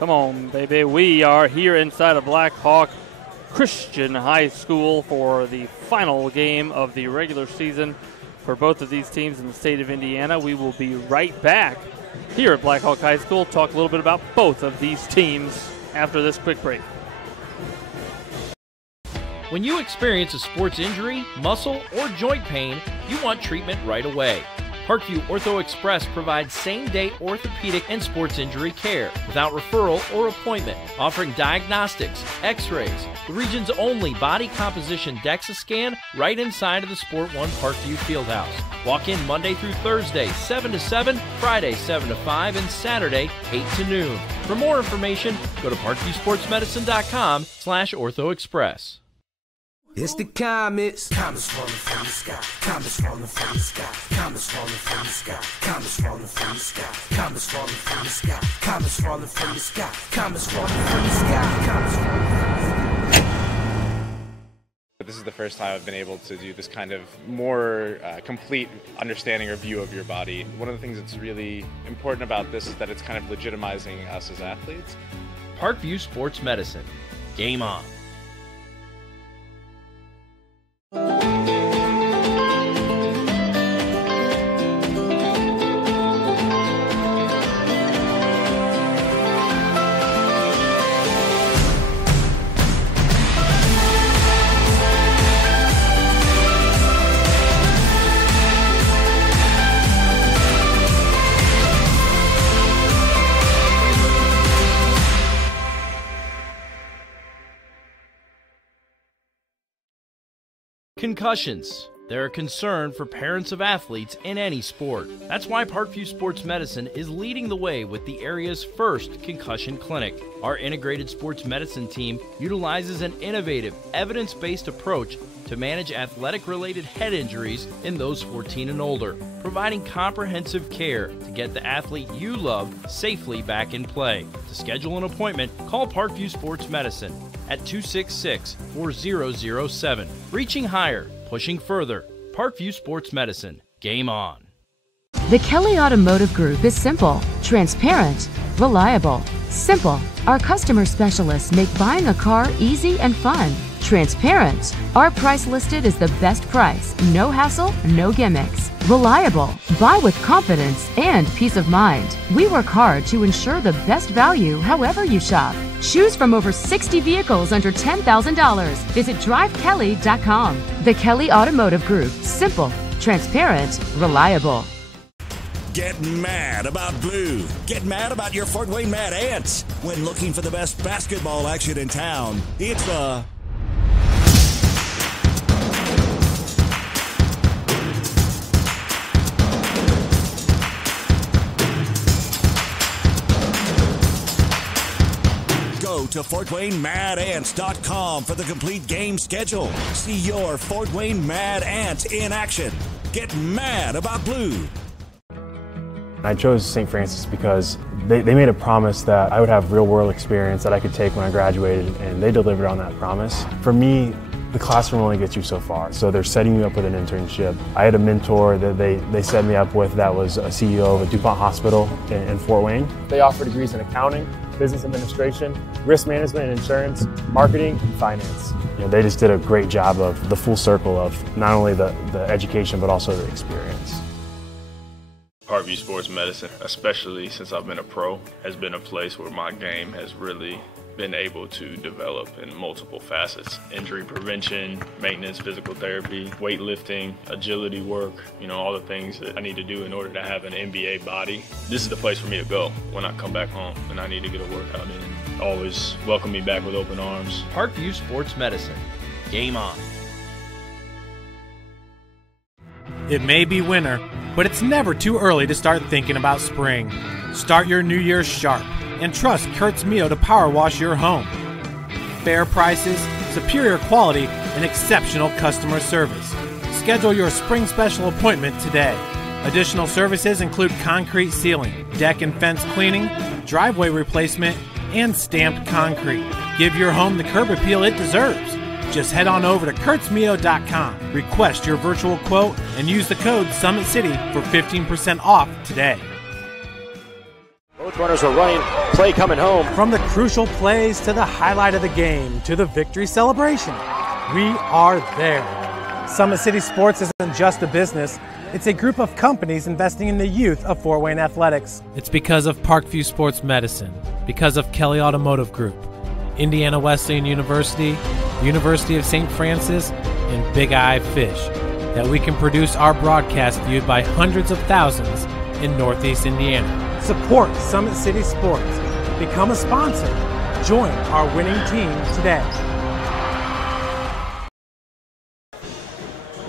Come on, baby. We are here inside of Blackhawk Christian High School for the final game of the regular season for both of these teams in the state of Indiana. We will be right back here at Blackhawk High School, talk a little bit about both of these teams after this quick break. When you experience a sports injury, muscle, or joint pain, you want treatment right away. Parkview Ortho Express provides same-day orthopedic and sports injury care without referral or appointment, offering diagnostics, x-rays, the region's only body composition DEXA scan right inside of the Sport One Parkview Fieldhouse. Walk in Monday through Thursday, 7 to 7, Friday, 7 to 5, and Saturday, 8 to noon. For more information, go to parkviewsportsmedicine.com/orthoexpress. It's the comets. Comets falling from the sky. Comets falling from the sky. Comets falling from the sky. Comets falling from the sky. Comets falling from the sky. Comets falling from the sky. Comets falling from the sky. Comets falling from the sky. This is the first time I've been able to do this kind of more complete understanding or view of your body. One of the things that's really important about this is that it's kind of legitimizing us as athletes. Parkview Sports Medicine. Game on. Concussions. They're a concern for parents of athletes in any sport. That's why Parkview Sports Medicine is leading the way with the area's first concussion clinic. Our integrated sports medicine team utilizes an innovative, evidence-based approach to manage athletic-related head injuries in those 14 and older, providing comprehensive care to get the athlete you love safely back in play. To schedule an appointment, call Parkview Sports Medicine at 266-4007. Reaching higher, pushing further. Parkview Sports Medicine. Game on. The Kelly Automotive Group is simple, transparent, reliable. Simple. Our customer specialists make buying a car easy and fun. Transparent. Our price listed is the best price. No hassle, no gimmicks. Reliable. Buy with confidence and peace of mind. We work hard to ensure the best value however you shop. Choose from over 60 vehicles under $10,000. Visit drivekelly.com. The Kelly Automotive Group. Simple, transparent, reliable. Get mad about blue. Get mad about your Fort Wayne Mad Ants. When looking for the best basketball action in town, it's the Go to FortWayneMadAnts.com for the complete game schedule. See your Fort Wayne Mad Ant in action. Get mad about blue. I chose St. Francis because they made a promise that I would have real-world experience that I could take when I graduated, and they delivered on that promise. For me, the classroom only gets you so far, so they're setting you up with an internship. I had a mentor that they set me up with that was a CEO of a DuPont hospital in Fort Wayne. They offer degrees in accounting, business administration, risk management and insurance, marketing, and finance. You know, they just did a great job of the full circle of not only the education but also the experience. Parkview Sports Medicine, especially since I've been a pro, has been a place where my game has really been able to develop in multiple facets. Injury prevention, maintenance, physical therapy, weightlifting, agility work, you know, all the things that I need to do in order to have an NBA body. This is the place for me to go when I come back home and I need to get a workout in. Always welcome me back with open arms. Parkview Sports Medicine. Game on. It may be winter, but it's never too early to start thinking about spring. Start your new year sharp and trust Kurt's Mio to power wash your home. Fair prices, superior quality, and exceptional customer service. Schedule your spring special appointment today. Additional services include concrete sealing, deck and fence cleaning, driveway replacement, and stamped concrete. Give your home the curb appeal it deserves. Just head on over to kurtzmio.com, request your virtual quote, and use the code SummitCity for 15% off today. Both runners are running, play coming home. From the crucial plays to the highlight of the game to the victory celebration, we are there. Summit City Sports isn't just a business, it's a group of companies investing in the youth of Fort Wayne athletics. It's because of Parkview Sports Medicine, because of Kelly Automotive Group, Indiana Wesleyan University, University of St. Francis, and Big Eye Fish, that we can produce our broadcast viewed by hundreds of thousands in Northeast Indiana. Support Summit City Sports. Become a sponsor. Join our winning team today.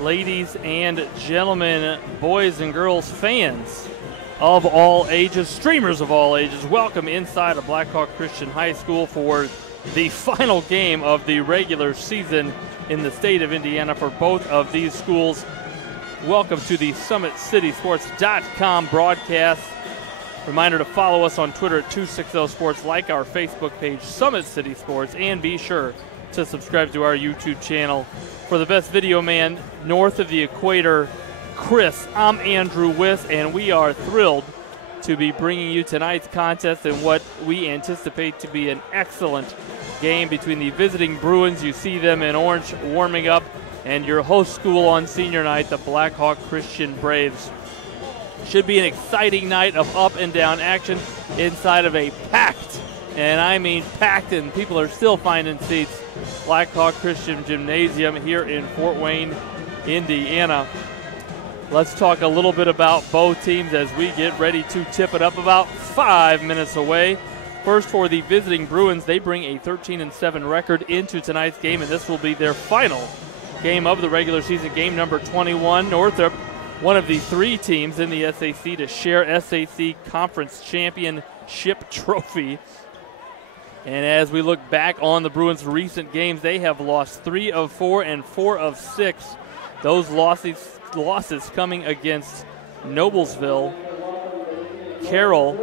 Ladies and gentlemen, boys and girls, fans of all ages, streamers of all ages, welcome inside of Blackhawk Christian High School for the final game of the regular season in the state of Indiana for both of these schools. Welcome to the SummitCitySports.com broadcast. Reminder to follow us on Twitter at 260sports, like our Facebook page, Summit City Sports, and be sure to subscribe to our YouTube channel. For the best video man north of the equator, Chris, I'm Andrew Wiss, and we are thrilled to be bringing you tonight's contest in what we anticipate to be an excellent game between the visiting Bruins, you see them in orange warming up, and your host school on senior night, the Blackhawk Christian Braves. Should be an exciting night of up and down action inside of a packed, and I mean packed, and people are still finding seats, Blackhawk Christian Gymnasium here in Fort Wayne, Indiana. Let's talk a little bit about both teams as we get ready to tip it up about 5 minutes away. First, for the visiting Bruins, they bring a 13-7 record into tonight's game, and this will be their final game of the regular season, game number 21. Northrop, one of the 3 teams in the SAC to share SAC Conference Championship trophy. And as we look back on the Bruins' recent games, they have lost 3 of 4 and 4 of 6. Those losses coming against Noblesville, Carroll,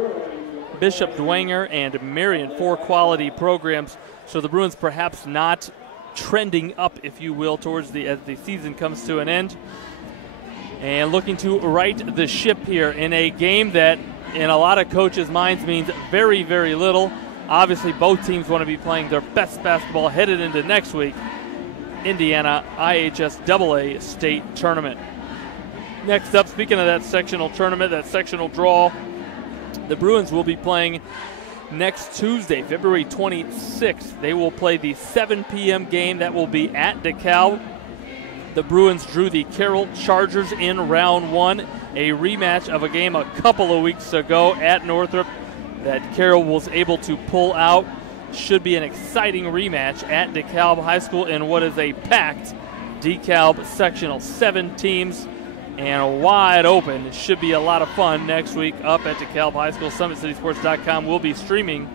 Bishop Dwenger, and Marion, 4 quality programs. So the Bruins perhaps not trending up, if you will, as the season comes to an end. And looking to right the ship here in a game that in a lot of coaches' minds means very, very little. Obviously, both teams want to be playing their best basketball headed into next week, Indiana IHSAA State Tournament. Next up, speaking of that sectional tournament, that sectional draw, the Bruins will be playing next Tuesday, February 26th. They will play the 7 p.m. game. That will be at DeKalb. The Bruins drew the Carroll Chargers in round 1, a rematch of a game a couple of weeks ago at Northrop that Carroll was able to pull out. Should be an exciting rematch at DeKalb High School in what is a packed DeKalb sectional. 7 teams and wide open. It should be a lot of fun next week up at DeKalb High School. SummitCitySports.com will be streaming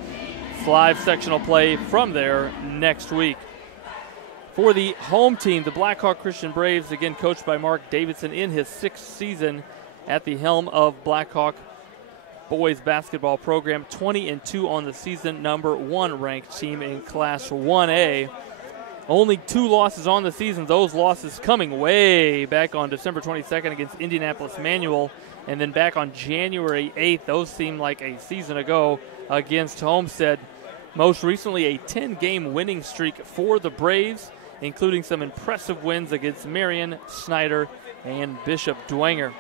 live sectional play from there next week. For the home team, the Blackhawk Christian Braves, again coached by Mark Davidson in his 6th season at the helm of Blackhawk boys basketball program, 20-2 on the season, number 1 ranked team in Class 1A. Only 2 losses on the season, those losses coming way back on December 22nd against Indianapolis Manual, and then back on January 8th. Those seem like a season ago against Homestead. Most recently, a 10-game winning streak for the Braves, including some impressive wins against Marion, Snyder, and Bishop Dwenger.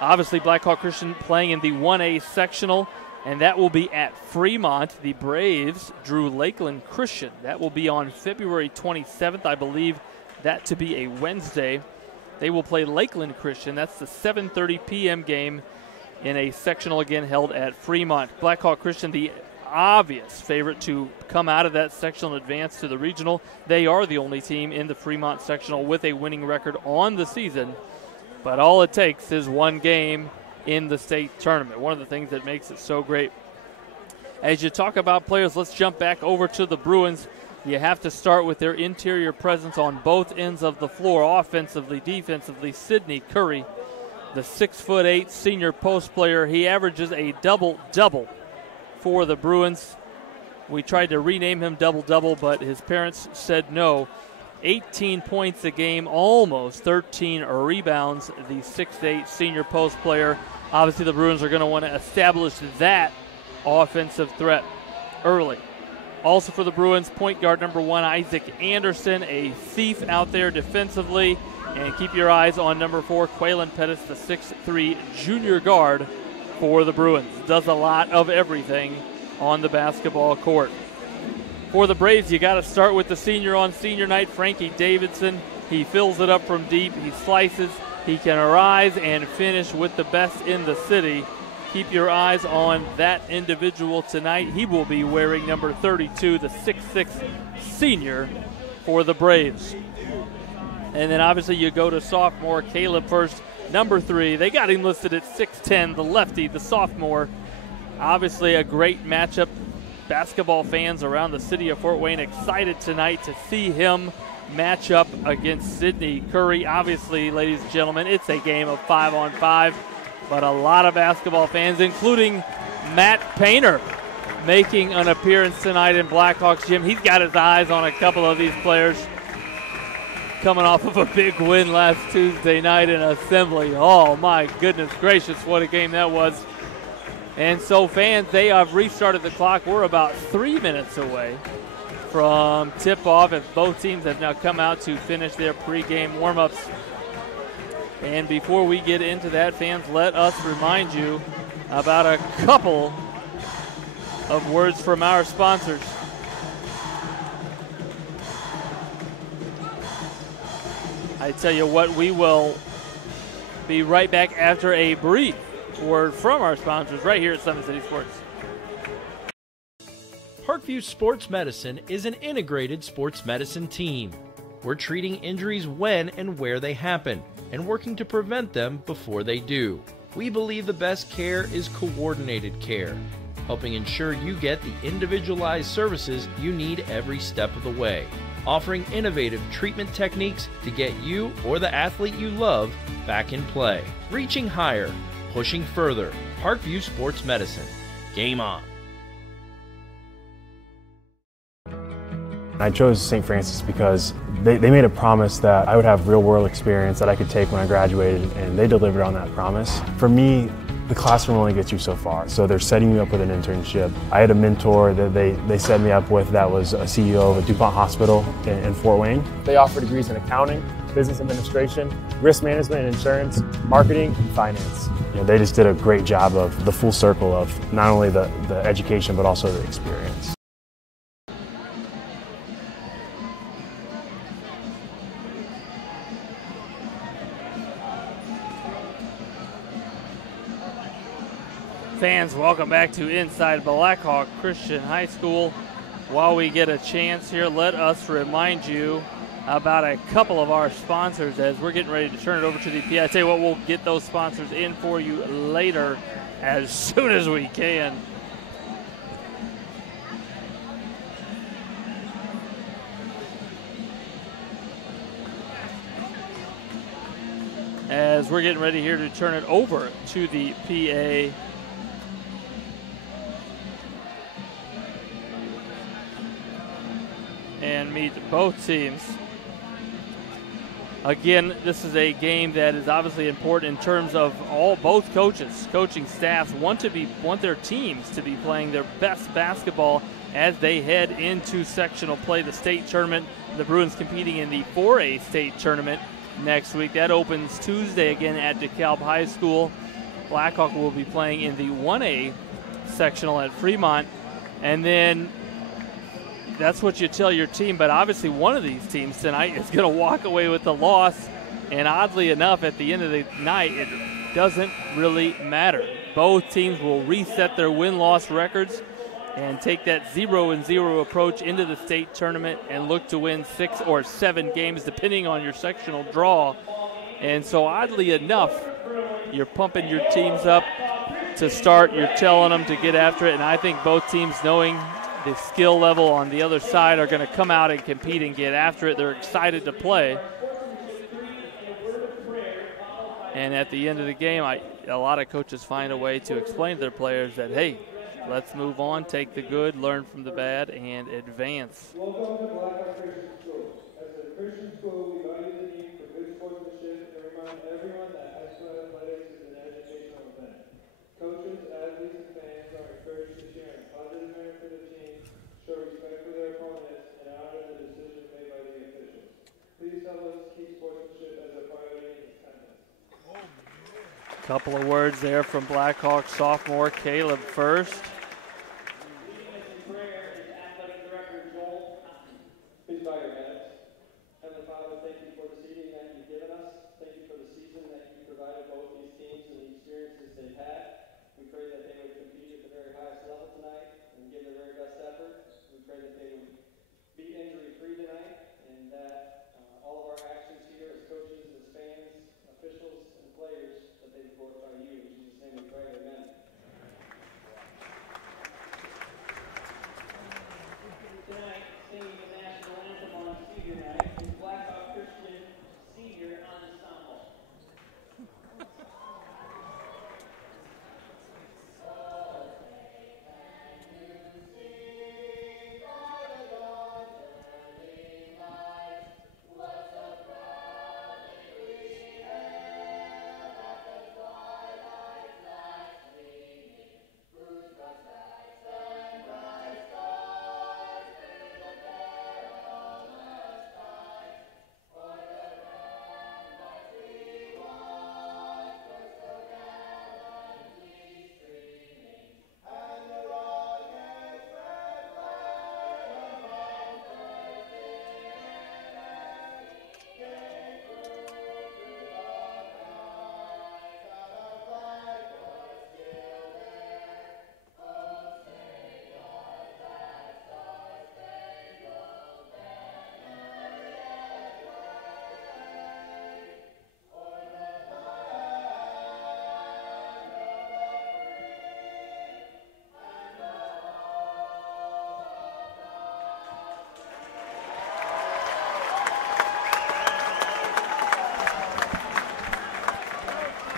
Obviously, Blackhawk Christian playing in the 1A sectional, and that will be at Fremont. The Braves drew Lakeland Christian. That will be on February 27th. I believe that to be a Wednesday. They will play Lakeland Christian. That's the 7:30 p.m. game in a sectional, again, held at Fremont. Blackhawk Christian, the obvious favorite to come out of that sectional and advance to the regional. They are the only team in the Fremont sectional with a winning record on the season. But all it takes is one game in the state tournament. One of the things that makes it so great. As you talk about players, let's jump back over to the Bruins. You have to start with their interior presence on both ends of the floor, offensively, defensively. Sidney Curry, the 6'8" senior post player, he averages a double-double for the Bruins. We tried to rename him Double-Double, but his parents said no. 18 points a game, almost 13 rebounds, the 6'8" senior post player. Obviously, the Bruins are going to want to establish that offensive threat early. Also for the Bruins, point guard number 1, Isaac Anderson, a thief out there defensively. And keep your eyes on number 4, Quaylen Pettis, the 6'3 junior guard for the Bruins. Does a lot of everything on the basketball court. For the Braves, you got to start with the senior on senior night, Frankie Davidson. He fills it up from deep. He slices. He can arise and finish with the best in the city. Keep your eyes on that individual tonight. He will be wearing number 32, the 6'6 senior for the Braves. And then obviously you go to sophomore Caleb First, number 3. They got him listed at 6'10", the lefty, the sophomore. Obviously a great matchup. Basketball fans around the city of Fort Wayne excited tonight to see him match up against Sidney Curry. Obviously, ladies and gentlemen, it's a game of 5-on-5, but a lot of basketball fans, including Matt Painter, making an appearance tonight in Blackhawks gym. He's got his eyes on a couple of these players coming off of a big win last Tuesday night in Assembly. Oh, my goodness gracious, what a game that was. And so, fans, they have restarted the clock. We're about 3 minutes away from tip-off as both teams have now come out to finish their pregame warm-ups. And before we get into that, fans, let us remind you about a couple of words from our sponsors. I tell you what, we will be right back after a brief word from our sponsors right here at Summit City Sports. Parkview Sports Medicine is an integrated sports medicine team. We're treating injuries when and where they happen and working to prevent them before they do. We believe the best care is coordinated care, helping ensure you get the individualized services you need every step of the way, offering innovative treatment techniques to get you or the athlete you love back in play. Reaching higher, pushing further. Parkview Sports Medicine. Game on. I chose St. Francis because they made a promise that I would have real-world experience that I could take when I graduated, and they delivered on that promise. For me, the classroom only gets you so far, so they're setting you up with an internship. I had a mentor that they set me up with that was a CEO of a DuPont hospital in Fort Wayne. They offer degrees in accounting, business administration, risk management and insurance, marketing, and finance. You know, they just did a great job of the full circle of not only the education but also the experience. Fans, welcome back to Inside Blackhawk Christian High School. While we get a chance here, let us remind you about a couple of our sponsors as we're getting ready to turn it over to the PA. I tell you what, we'll get those sponsors in for you later as soon as we can. As we're getting ready here to turn it over to the PA. And meet both teams. Again, this is a game that is obviously important in terms of both coaches, coaching staffs want their teams to be playing their best basketball as they head into sectional play. The state tournament, the Bruins competing in the 4A state tournament next week. That opens Tuesday again at DeKalb High School. Blackhawk will be playing in the 1A sectional at Fremont, and then that's what you tell your team, but obviously one of these teams tonight is going to walk away with the loss, and oddly enough, at the end of the night, it doesn't really matter. Both teams will reset their win-loss records and take that 0-0 approach into the state tournament and look to win 6 or 7 games, depending on your sectional draw. And so oddly enough, you're pumping your teams up to start, you're telling them to get after it, and I think both teams, knowing the skill level on the other side, are going to come out and compete and get after it. They're excited to play. And at the end of the game, a lot of coaches find a way to explain to their players that, hey, let's move on, take the good, learn from the bad, and advance. Welcome to Blackhawk Christian School. As a Christian school, we value the need for good sportsmanship and remind everyone that high school athletics is an educational event. Coaches, athletes, and fans are encouraged to Couple of words there from Blackhawk sophomore Caleb First. Please bow your heads. Heavenly Father, thank you for the seating that you've given us. Thank you for the season that you provided both these teams and the experiences they've had. We pray that they would compete at the very highest level tonight and give their very best effort. We pray that they would be injury-free tonight and that all of our actions here as coaches, as fans, officials, and players, that they would glorify you. In Jesus' name we pray, amen. Tonight, singing the national anthem on senior night is Blackhawk Christian Senior Ensemble.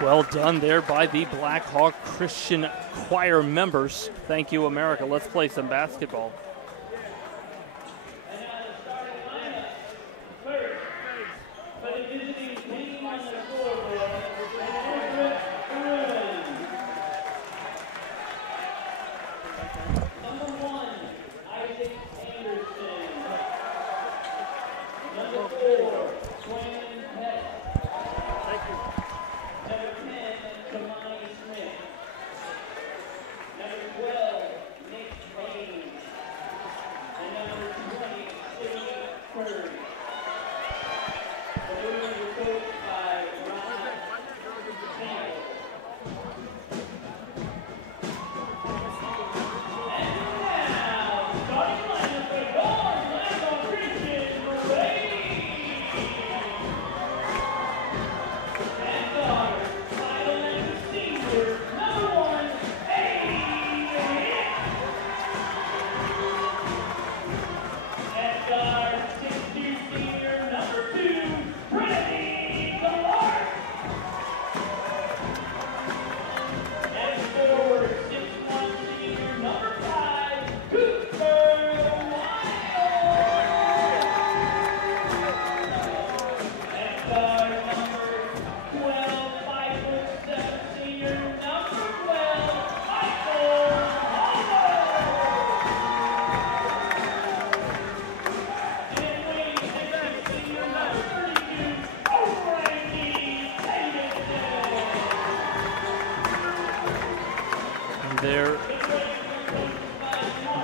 Well done there by the Blackhawk Christian Choir members. Thank you, America. Let's play some basketball.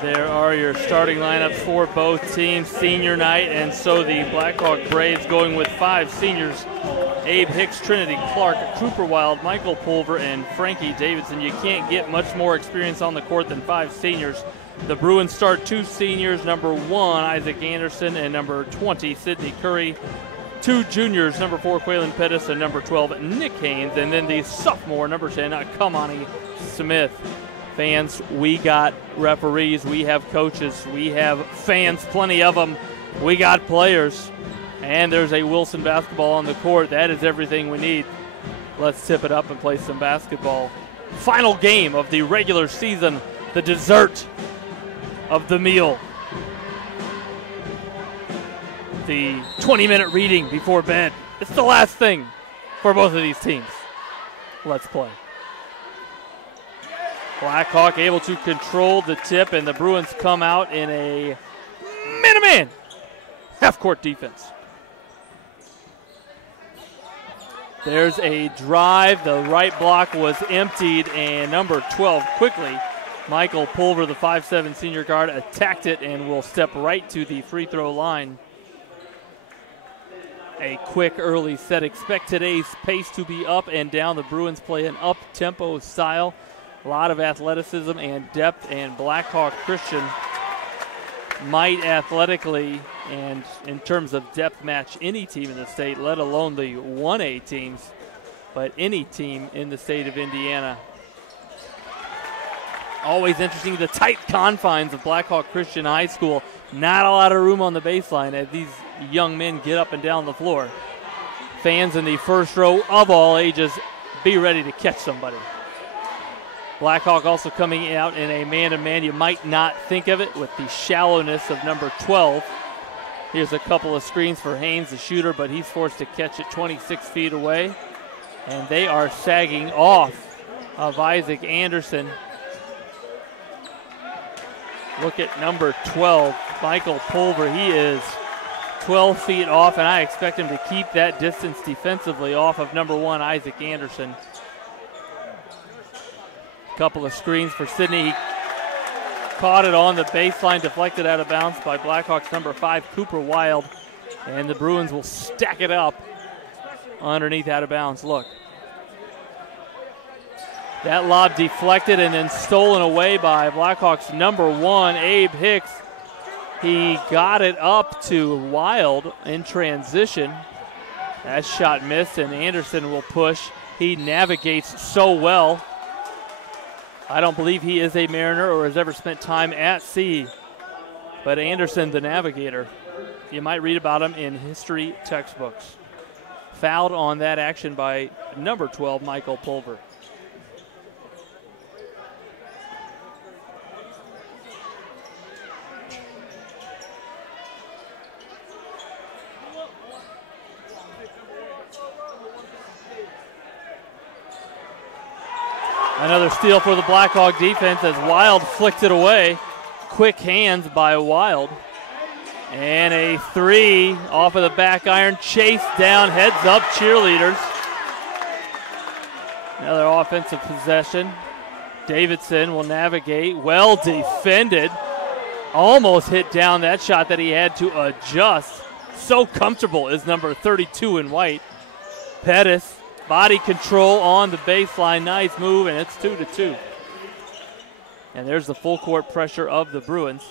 There are your starting lineups for both teams, senior night, and so the Blackhawk Braves going with 5 seniors: Abe Hicks, Trinity Clark, Cooper Wild, Michael Pulver, and Frankie Davidson. You can't get much more experience on the court than 5 seniors. The Bruins start 2 seniors, number 1, Isaac Anderson, and number 20, Sidney Curry. 2 juniors, number 4, Quaylen Pettis, and number 12, Nick Haynes. And then the sophomore, number 10, Kamani Smith. Fans, we got referees, we have coaches, we have fans, plenty of them. We got players, and there's a Wilson basketball on the court. That is everything we need. Let's tip it up and play some basketball. Final game of the regular season, the dessert of the meal. The 20-minute reading before bed. It's the last thing for both of these teams. Let's play. Blackhawk able to control the tip, and the Bruins come out in a man-to-man half-court defense. There's a drive. The right block was emptied, and number 12 quickly, Michael Pulver, the 5'7" senior guard, attacked it and will step right to the free throw line. A quick early set. Expect today's pace to be up and down. The Bruins play an up-tempo style. A lot of athleticism and depth, and Blackhawk Christian might athletically and in terms of depth match any team in the state, let alone the 1A teams, but any team in the state of Indiana. Always interesting, the tight confines of Blackhawk Christian High School. Not a lot of room on the baseline as these young men get up and down the floor. Fans in the first row of all ages, be ready to catch somebody. Blackhawk also coming out in a man-to-man. You might not think of it with the shallowness of number 12. Here's a couple of screens for Haynes, the shooter, but he's forced to catch it 26 feet away. And they are sagging off of Isaac Anderson. Look at number 12, Michael Pulver. He is 12 feet off, and I expect him to keep that distance defensively off of number 1, Isaac Anderson. Couple of screens for Sidney. He caught it on the baseline, deflected out of bounds by Blackhawks number 5, Cooper Wild. And the Bruins will stack it up underneath out of bounds. Look. That lob deflected and then stolen away by Blackhawks number 1, Abe Hicks. He got it up to Wild in transition. That shot missed, and Anderson will push. He navigates so well. I don't believe he is a Mariner or has ever spent time at sea. But Anderson, the navigator, you might read about him in history textbooks. Fouled on that action by number 12, Michael Pulver. Another steal for the Blackhawk defense as Wild flicked it away. Quick hands by Wild. And a three off of the back iron. Chase down, heads up, cheerleaders. Another offensive possession. Davidson will navigate. Well defended. Almost hit down that shot that he had to adjust. So comfortable is number 32 in white. Pettis. Body control on the baseline. Nice move, and it's 2-2. And there's the full court pressure of the Bruins.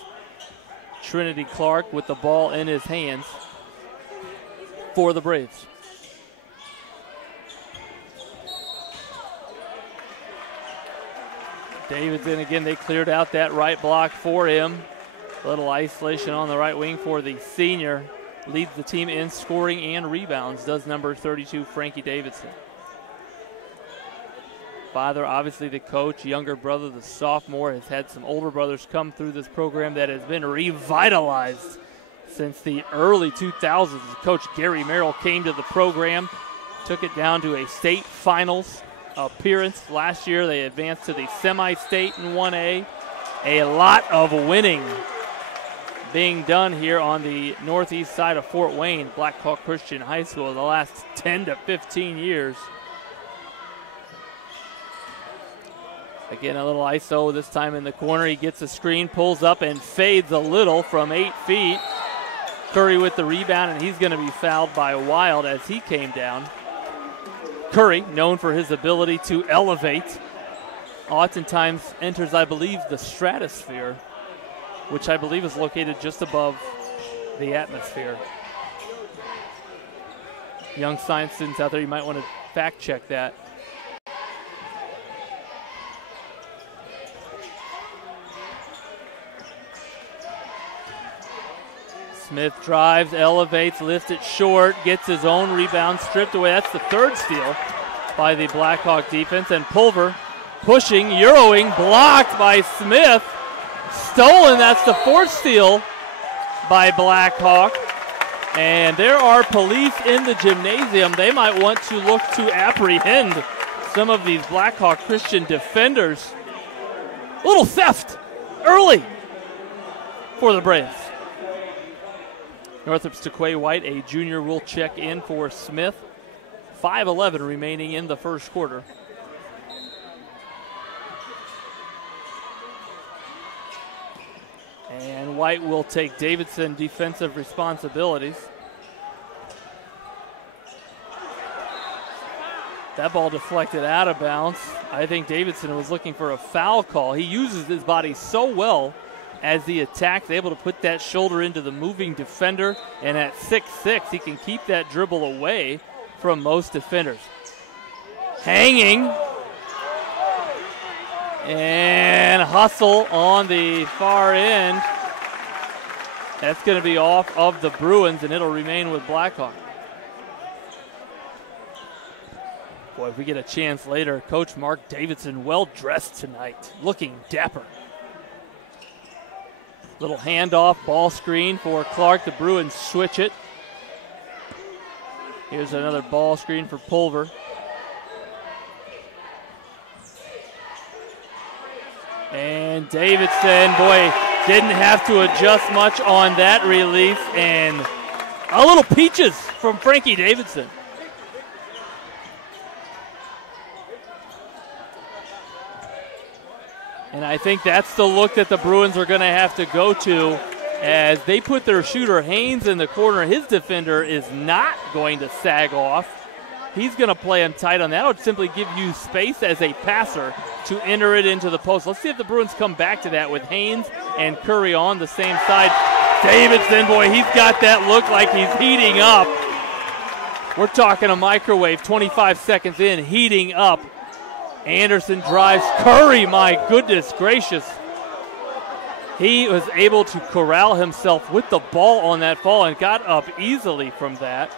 Trinity Clark with the ball in his hands for the Braves. Davidson again, they cleared out that right block for him. Little isolation on the right wing for the senior. Leads the team in scoring and rebounds, does number 32, Frankie Davidson. Father, obviously the coach, younger brother, the sophomore, has had some older brothers come through this program that has been revitalized since the early 2000s. Coach Gary Merrill came to the program, took it down to a state finals appearance. Last year they advanced to the semi-state in 1A. A lot of winning being done here on the northeast side of Fort Wayne, Blackhawk Christian High School, the last 10 to 15 years. Again, a little ISO this time in the corner. He gets a screen, pulls up, and fades a little from 8 feet. Curry with the rebound, and he's going to be fouled by Wild as he came down. Curry, known for his ability to elevate, oftentimes enters, I believe, the stratosphere, which I believe is located just above the atmosphere. Young science students out there, you might want to fact check that. Smith drives, elevates, lifts it short, gets his own rebound, stripped away. That's the third steal by the Blackhawk defense. And Pulver pushing, Euroing, blocked by Smith. Stolen, that's the fourth steal by Blackhawk. And there are police in the gymnasium. They might want to look to apprehend some of these Blackhawk Christian defenders. A little theft early for the Braves. Northrop's Taquay White, a junior, will check in for Smith. 5:11 remaining in the first quarter. And White will take Davidson defensive responsibilities. That ball deflected out of bounds. I think Davidson was looking for a foul call. He uses his body so well as he attacks, able to put that shoulder into the moving defender. And at 6'6", he can keep that dribble away from most defenders. Hanging. And hustle on the far end. That's going to be off of the Bruins, and it'll remain with Blackhawk. Boy, if we get a chance later, Coach Mark Davidson well-dressed tonight, looking dapper. Little handoff, ball screen for Clark. The Bruins switch it. Here's another ball screen for Pulver. And Davidson, boy, didn't have to adjust much on that release. And a little peaches from Frankie Davidson. And I think that's the look that the Bruins are going to have to go to as they put their shooter Haynes in the corner. His defender is not going to sag off. He's going to play him tight on that. It would simply give you space as a passer to enter it into the post. Let's see if the Bruins come back to that with Haynes and Curry on the same side. Davidson, boy, he's got that look like he's heating up. We're talking a microwave, 25 seconds in, heating up. Anderson drives. Curry, my goodness gracious. He was able to corral himself with the ball on that fall and got up easily from that.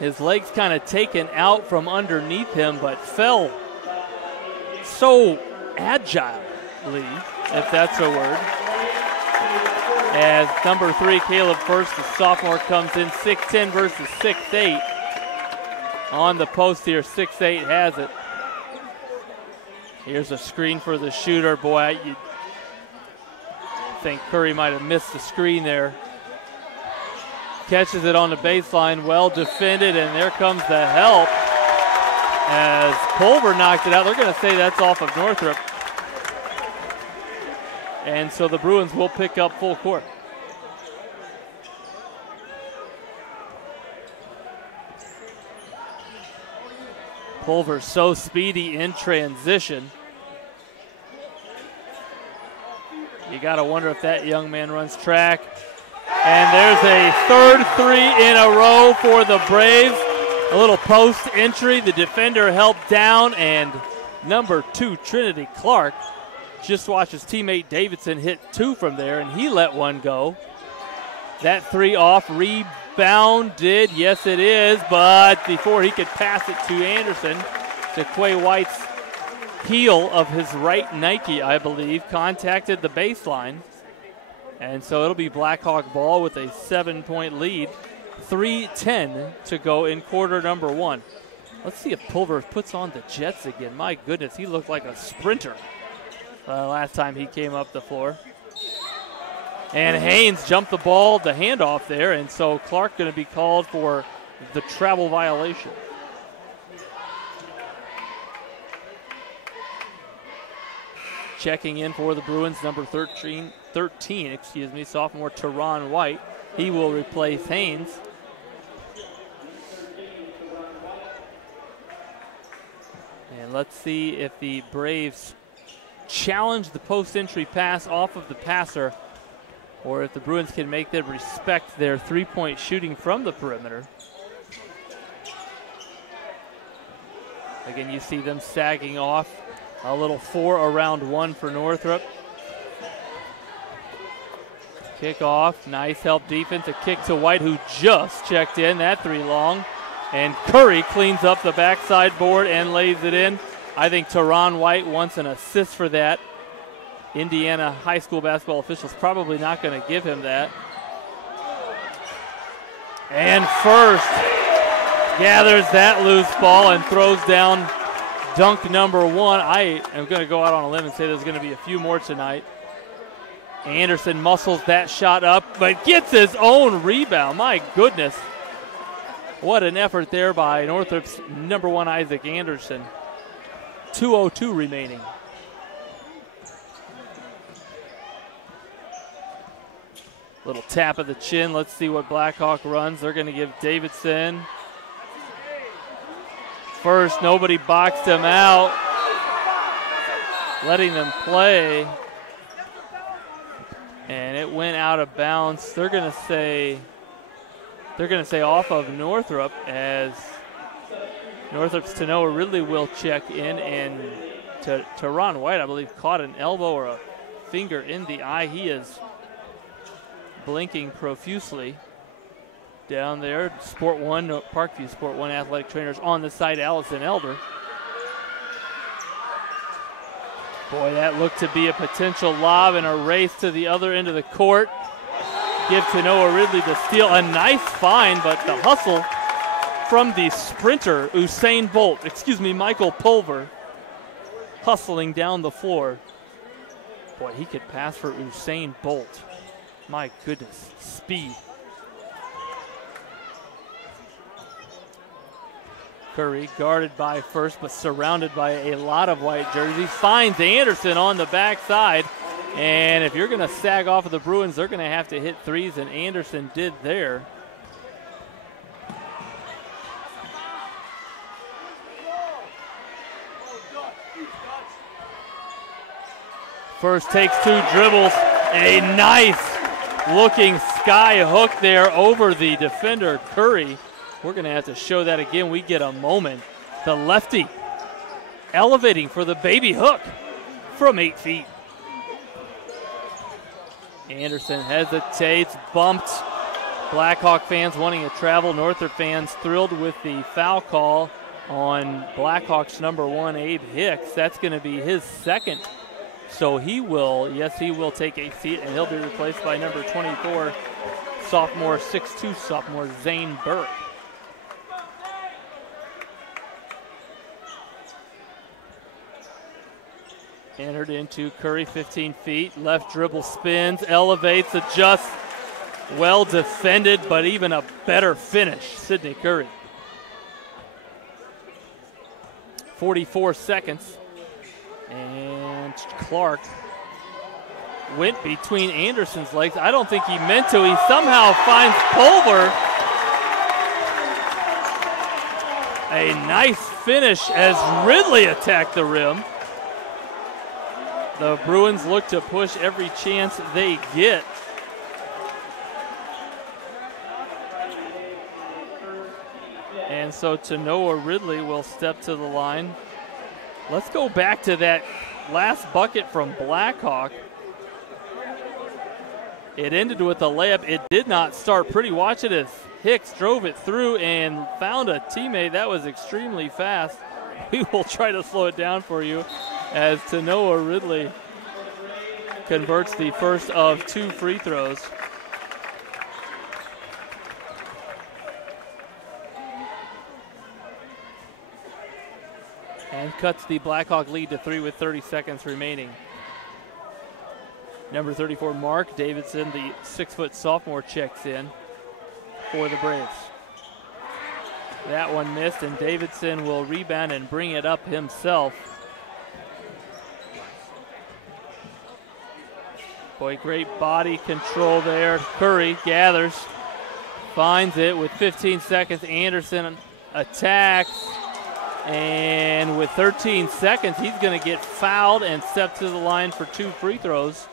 His legs kind of taken out from underneath him, but fell so agilely, if that's a word. As number 3, Caleb First, the sophomore, comes in 6'10" versus 6'8". On the post here, 6'8" has it. Here's a screen for the shooter. Boy, you think Curry might have missed the screen there. Catches it on the baseline, well defended, and there comes the help as Pulver knocked it out. They're going to say that's off of Northrop. And so the Bruins will pick up full court. Pulver so speedy in transition. You got to wonder if that young man runs track. And there's a third 3 in a row for the Braves. A little post entry. The defender helped down, and number 2, Trinity Clark, just watched his teammate Davidson hit 2 from there, and he let one go. That 3 off, rebounded. Yes, it is, but before he could pass it to Anderson, to Quay White's heel of his right Nike, I believe, contacted the baseline. And so it'll be Blackhawk ball with a 7-point lead. 3:10 to go in quarter number 1. Let's see if Pulver puts on the Jets again. My goodness, he looked like a sprinter last time he came up the floor. And Haynes jumped the ball, the handoff there, and so Clark going to be called for the travel violation. Checking in for the Bruins, number 13, sophomore Teron White. He will replace Haynes. And let's see if the Braves challenge the post-entry pass off of the passer, or if the Bruins can make them respect their three-point shooting from the perimeter. Again, you see them sagging off. A little 4 around 1 for Northrop. Kick off, nice help defense, a kick to White, who just checked in, that 3 long. And Curry cleans up the backside board and lays it in. I think Teron White wants an assist for that. Indiana high school basketball officials probably not going to give him that. And First gathers that loose ball and throws down dunk number 1. I am going to go out on a limb and say there's going to be a few more tonight. Anderson muscles that shot up, but gets his own rebound. My goodness. What an effort there by Northrop's #1 Isaac Anderson. 2:02 remaining. Little tap of the chin. Let's see what Blackhawk runs. They're going to give Davidson. First, nobody boxed him out. Letting them play. And it went out of bounds. They're going to say off of Northrop, as Northrop's Tanoa Ridley will check in, and Teron White, I believe, caught an elbow or a finger in the eye. He is blinking profusely down there. Sport 1, Parkview Sport 1 athletic trainers on the side, Allison Elder. Boy, that looked to be a potential lob and a race to the other end of the court. Give Tanoa Ridley the steal. A nice find, but the hustle from the sprinter, Michael Pulver, hustling down the floor. Boy, he could pass for Usain Bolt. My goodness, speed. Curry guarded by first, but surrounded by a lot of white jerseys. Finds Anderson on the backside. And if you're going to sag off of the Bruins, they're going to have to hit threes, and Anderson did there. First takes 2 dribbles. A nice looking sky hook there over the defender, Curry. We're going to have to show that again. We get a moment. The lefty elevating for the baby hook from 8 feet. Anderson hesitates, bumped. Blackhawk fans wanting to travel. Northrop fans thrilled with the foul call on Blackhawks #1, Abe Hicks. That's going to be his second. So he will take a seat, and he'll be replaced by number 24, sophomore, 6'2" sophomore, Zane Burke. Entered into Curry, 15 feet. Left dribble spins, elevates, adjusts. Well defended, but even a better finish, Sidney Curry. 44 seconds. And Clark went between Anderson's legs. I don't think he meant to. He somehow finds Pulver. A nice finish as Ridley attacked the rim. The Bruins look to push every chance they get. And so Tanoa Ridley will step to the line. Let's go back to that last bucket from Blackhawk. It ended with a layup. It did not start pretty. Watch it as Hicks drove it through and found a teammate. That was extremely fast. We will try to slow it down for you as Tanoa Ridley converts the first of 2 free throws. And cuts the Blackhawk lead to 3 with 30 seconds remaining. Number 34, Mark Davidson, the 6-foot sophomore, checks in for the Braves. That one missed, and Davidson will rebound and bring it up himself. Boy, great body control there. Curry gathers, finds it with 15 seconds. Anderson attacks, and with 13 seconds, he's going to get fouled and step to the line for 2 free throws.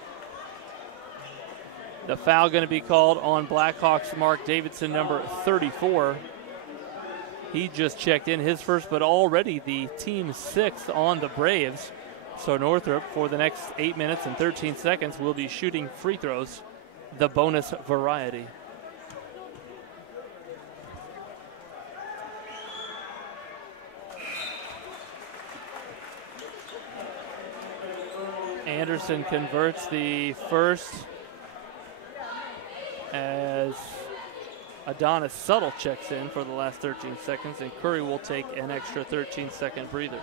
The foul going to be called on Blackhawks Mark Davidson, number 34. He just checked in his first, but already the team 6th on the Braves. So Northrop, for the next 8 minutes and 13 seconds, will be shooting free throws, the bonus variety. Anderson converts the first as Adonis Suttle checks in for the last 13 seconds, and Curry will take an extra 13-second breather.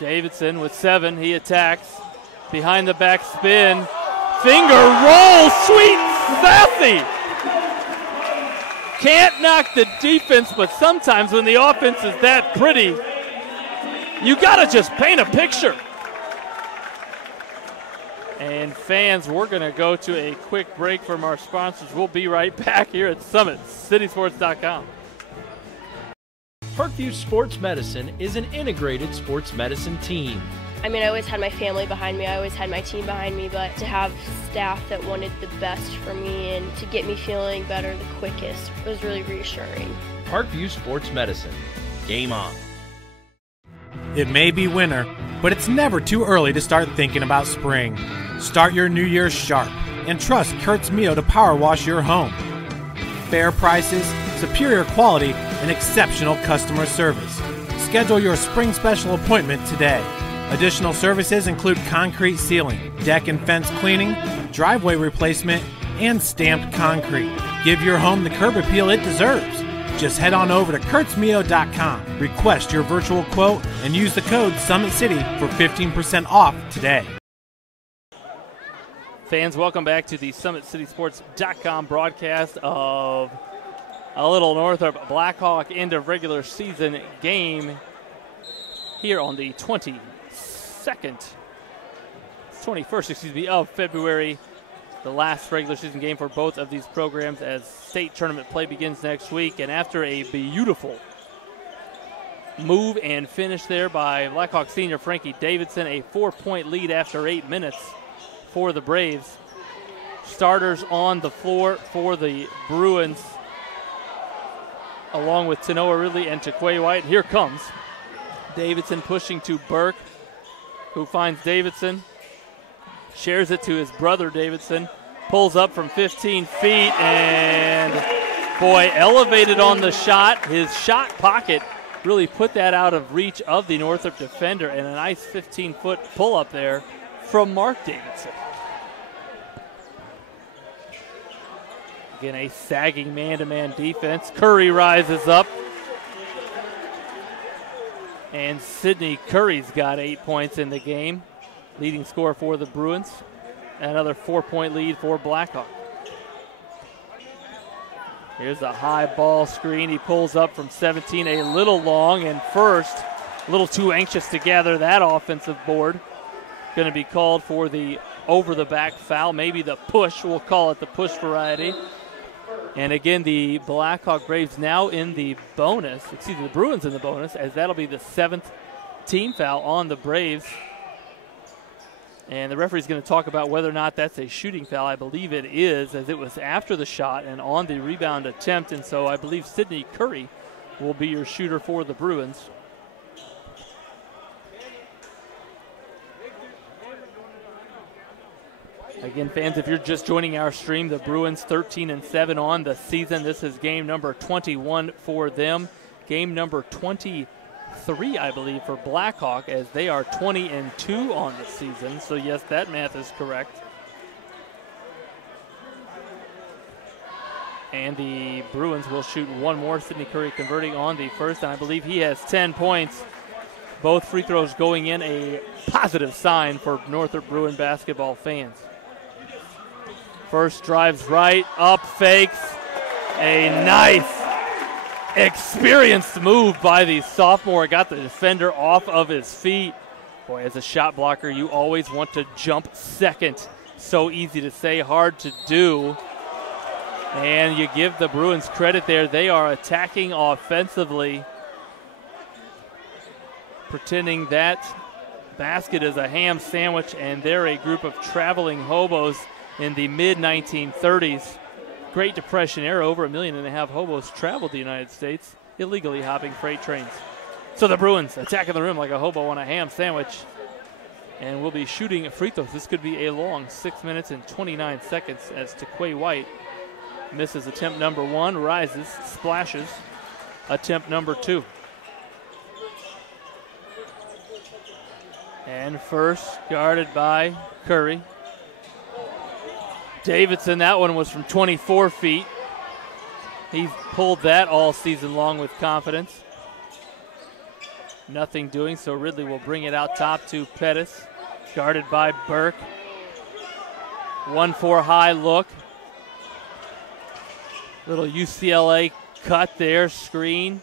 Davidson with 7, he attacks, Behind the back spin. Finger roll, sweet sassy. Can't knock the defense, but sometimes when the offense is that pretty, you gotta just paint a picture. And fans, we're gonna go to a quick break from our sponsors. We'll be right back here at SummitCitySports.com. Parkview Sports Medicine is an integrated sports medicine team. I mean, I always had my family behind me, I always had my team behind me, but to have staff that wanted the best for me and to get me feeling better the quickest was really reassuring. Parkview Sports Medicine. Game on. It may be winter, but it's never too early to start thinking about spring. Start your new year sharp and trust Kurt's Mio to power wash your home. Fair prices, superior quality, and exceptional customer service. Schedule your spring special appointment today. Additional services include concrete sealing, deck and fence cleaning, driveway replacement, and stamped concrete. Give your home the curb appeal it deserves. Just head on over to kurtzmio.com, request your virtual quote, and use the code SummitCity for 15% off today. Fans, welcome back to the SummitCitySports.com broadcast of a little Northrop Blackhawk end of regular season game here on the 21st of February. The last regular season game for both of these programs as state tournament play begins next week. And after a beautiful move and finish there by Blackhawk senior Frankie Davidson, a 4-point lead after 8 minutes for the Braves. Starters on the floor for the Bruins, along with Tanoa Ridley and Taquay White. Here comes Davidson pushing to Burke, who finds Davidson, shares it to his brother Davidson, pulls up from 15 feet, and boy, elevated on the shot. His shot pocket really put that out of reach of the Northrop defender, and a nice 15-foot pull-up there from Mark Davidson. Again, a sagging man-to-man defense. Curry rises up. And Sidney Curry's got 8 points in the game. Leading scorer for the Bruins. Another 4-point lead for Blackhawk. Here's a high ball screen. He pulls up from 17, a little long, and first, a little too anxious to gather that offensive board. Going to be called for the over-the-back foul, maybe the push. We'll call it the push variety. And again, the Blackhawk Braves now in the bonus, the Bruins in the bonus, as that'll be the 7th team foul on the Braves. And the referee's going to talk about whether or not that's a shooting foul. I believe it is, as it was after the shot and on the rebound attempt. And so I believe Sidney Curry will be your shooter for the Bruins. Again, fans, if you're just joining our stream, the Bruins 13-7 on the season. This is game number 21 for them. Game number 23, I believe, for Blackhawk, as they are 20-2 on the season. So, yes, that math is correct. And the Bruins will shoot one more. Sidney Curry converting on the first, and I believe he has 10 points. Both free throws going in, a positive sign for Northrop Bruin basketball fans. First drives right, up, fakes. A nice, experienced move by the sophomore. Got the defender off of his feet. Boy, as a shot blocker, you always want to jump second. So easy to say, hard to do. And you give the Bruins credit there. They are attacking offensively, pretending that basket is a ham sandwich, and they're a group of traveling hobos in the mid-1930s. Great Depression era, over 1.5 million hobos traveled the United States, illegally hopping freight trains. So the Bruins attacking the rim like a hobo on a ham sandwich, and will be shooting free throws. This could be a long 6 minutes and 29 seconds as Taquay White misses attempt number 1, rises, splashes, attempt number 2. And first, guarded by Curry. Davidson, that one was from 24 feet. He's pulled that all season long with confidence. Nothing doing, so Ridley will bring it out top to Pettis. Guarded by Burke. 1-4 high look. Little UCLA cut there, screen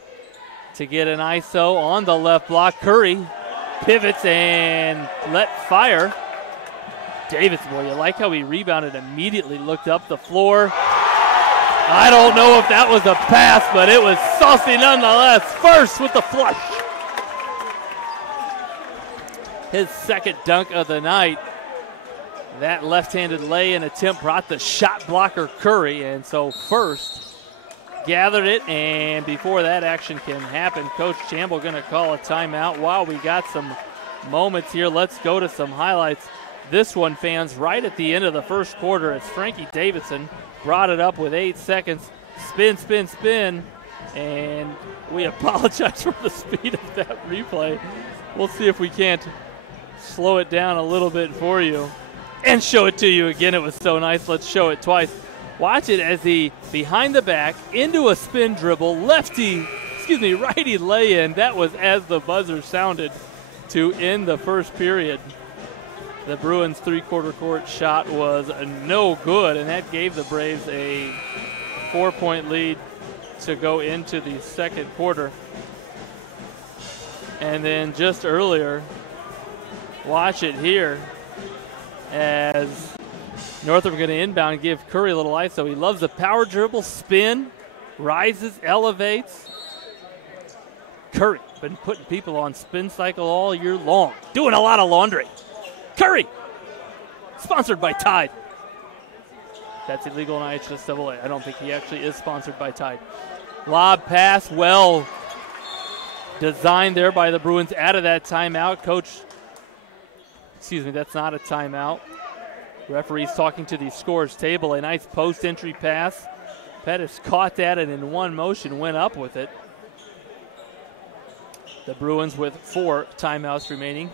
to get an ISO on the left block. Curry pivots and let fire. Davidson, boy, you like how he rebounded immediately, looked up the floor. I don't know if that was a pass, but it was saucy nonetheless. First with the flush. His second dunk of the night. That left-handed lay-in attempt brought the shot blocker Curry, and so first gathered it, and before that action can happen, Coach Chamble going to call a timeout. While we got some moments here, let's go to some highlights. This one, fans, right at the end of the first quarter as Frankie Davidson brought it up with 8 seconds. Spin, spin, spin, and we apologize for the speed of that replay. We'll see if we can't slow it down a little bit for you and show it to you again. It was so nice. Let's show it twice. Watch it as he behind the back into a spin dribble, righty lay-in. That was as the buzzer sounded to end the first period. The Bruins three-quarter court shot was no good, and that gave the Braves a 4-point lead to go into the second quarter. And then just earlier, watch it here as Northrop going to inbound, give Curry a little ISO. He loves the power dribble, spin, rises, elevates. Curry been putting people on spin cycle all year long, doing a lot of laundry. Curry, sponsored by Tide. That's illegal in IHSAA. I don't think he actually is sponsored by Tide. Lob pass, well designed there by the Bruins out of that timeout. That's not a timeout. Referee's talking to the scorer's table. A nice post-entry pass. Pettis caught that and in one motion went up with it. The Bruins with 4 timeouts remaining.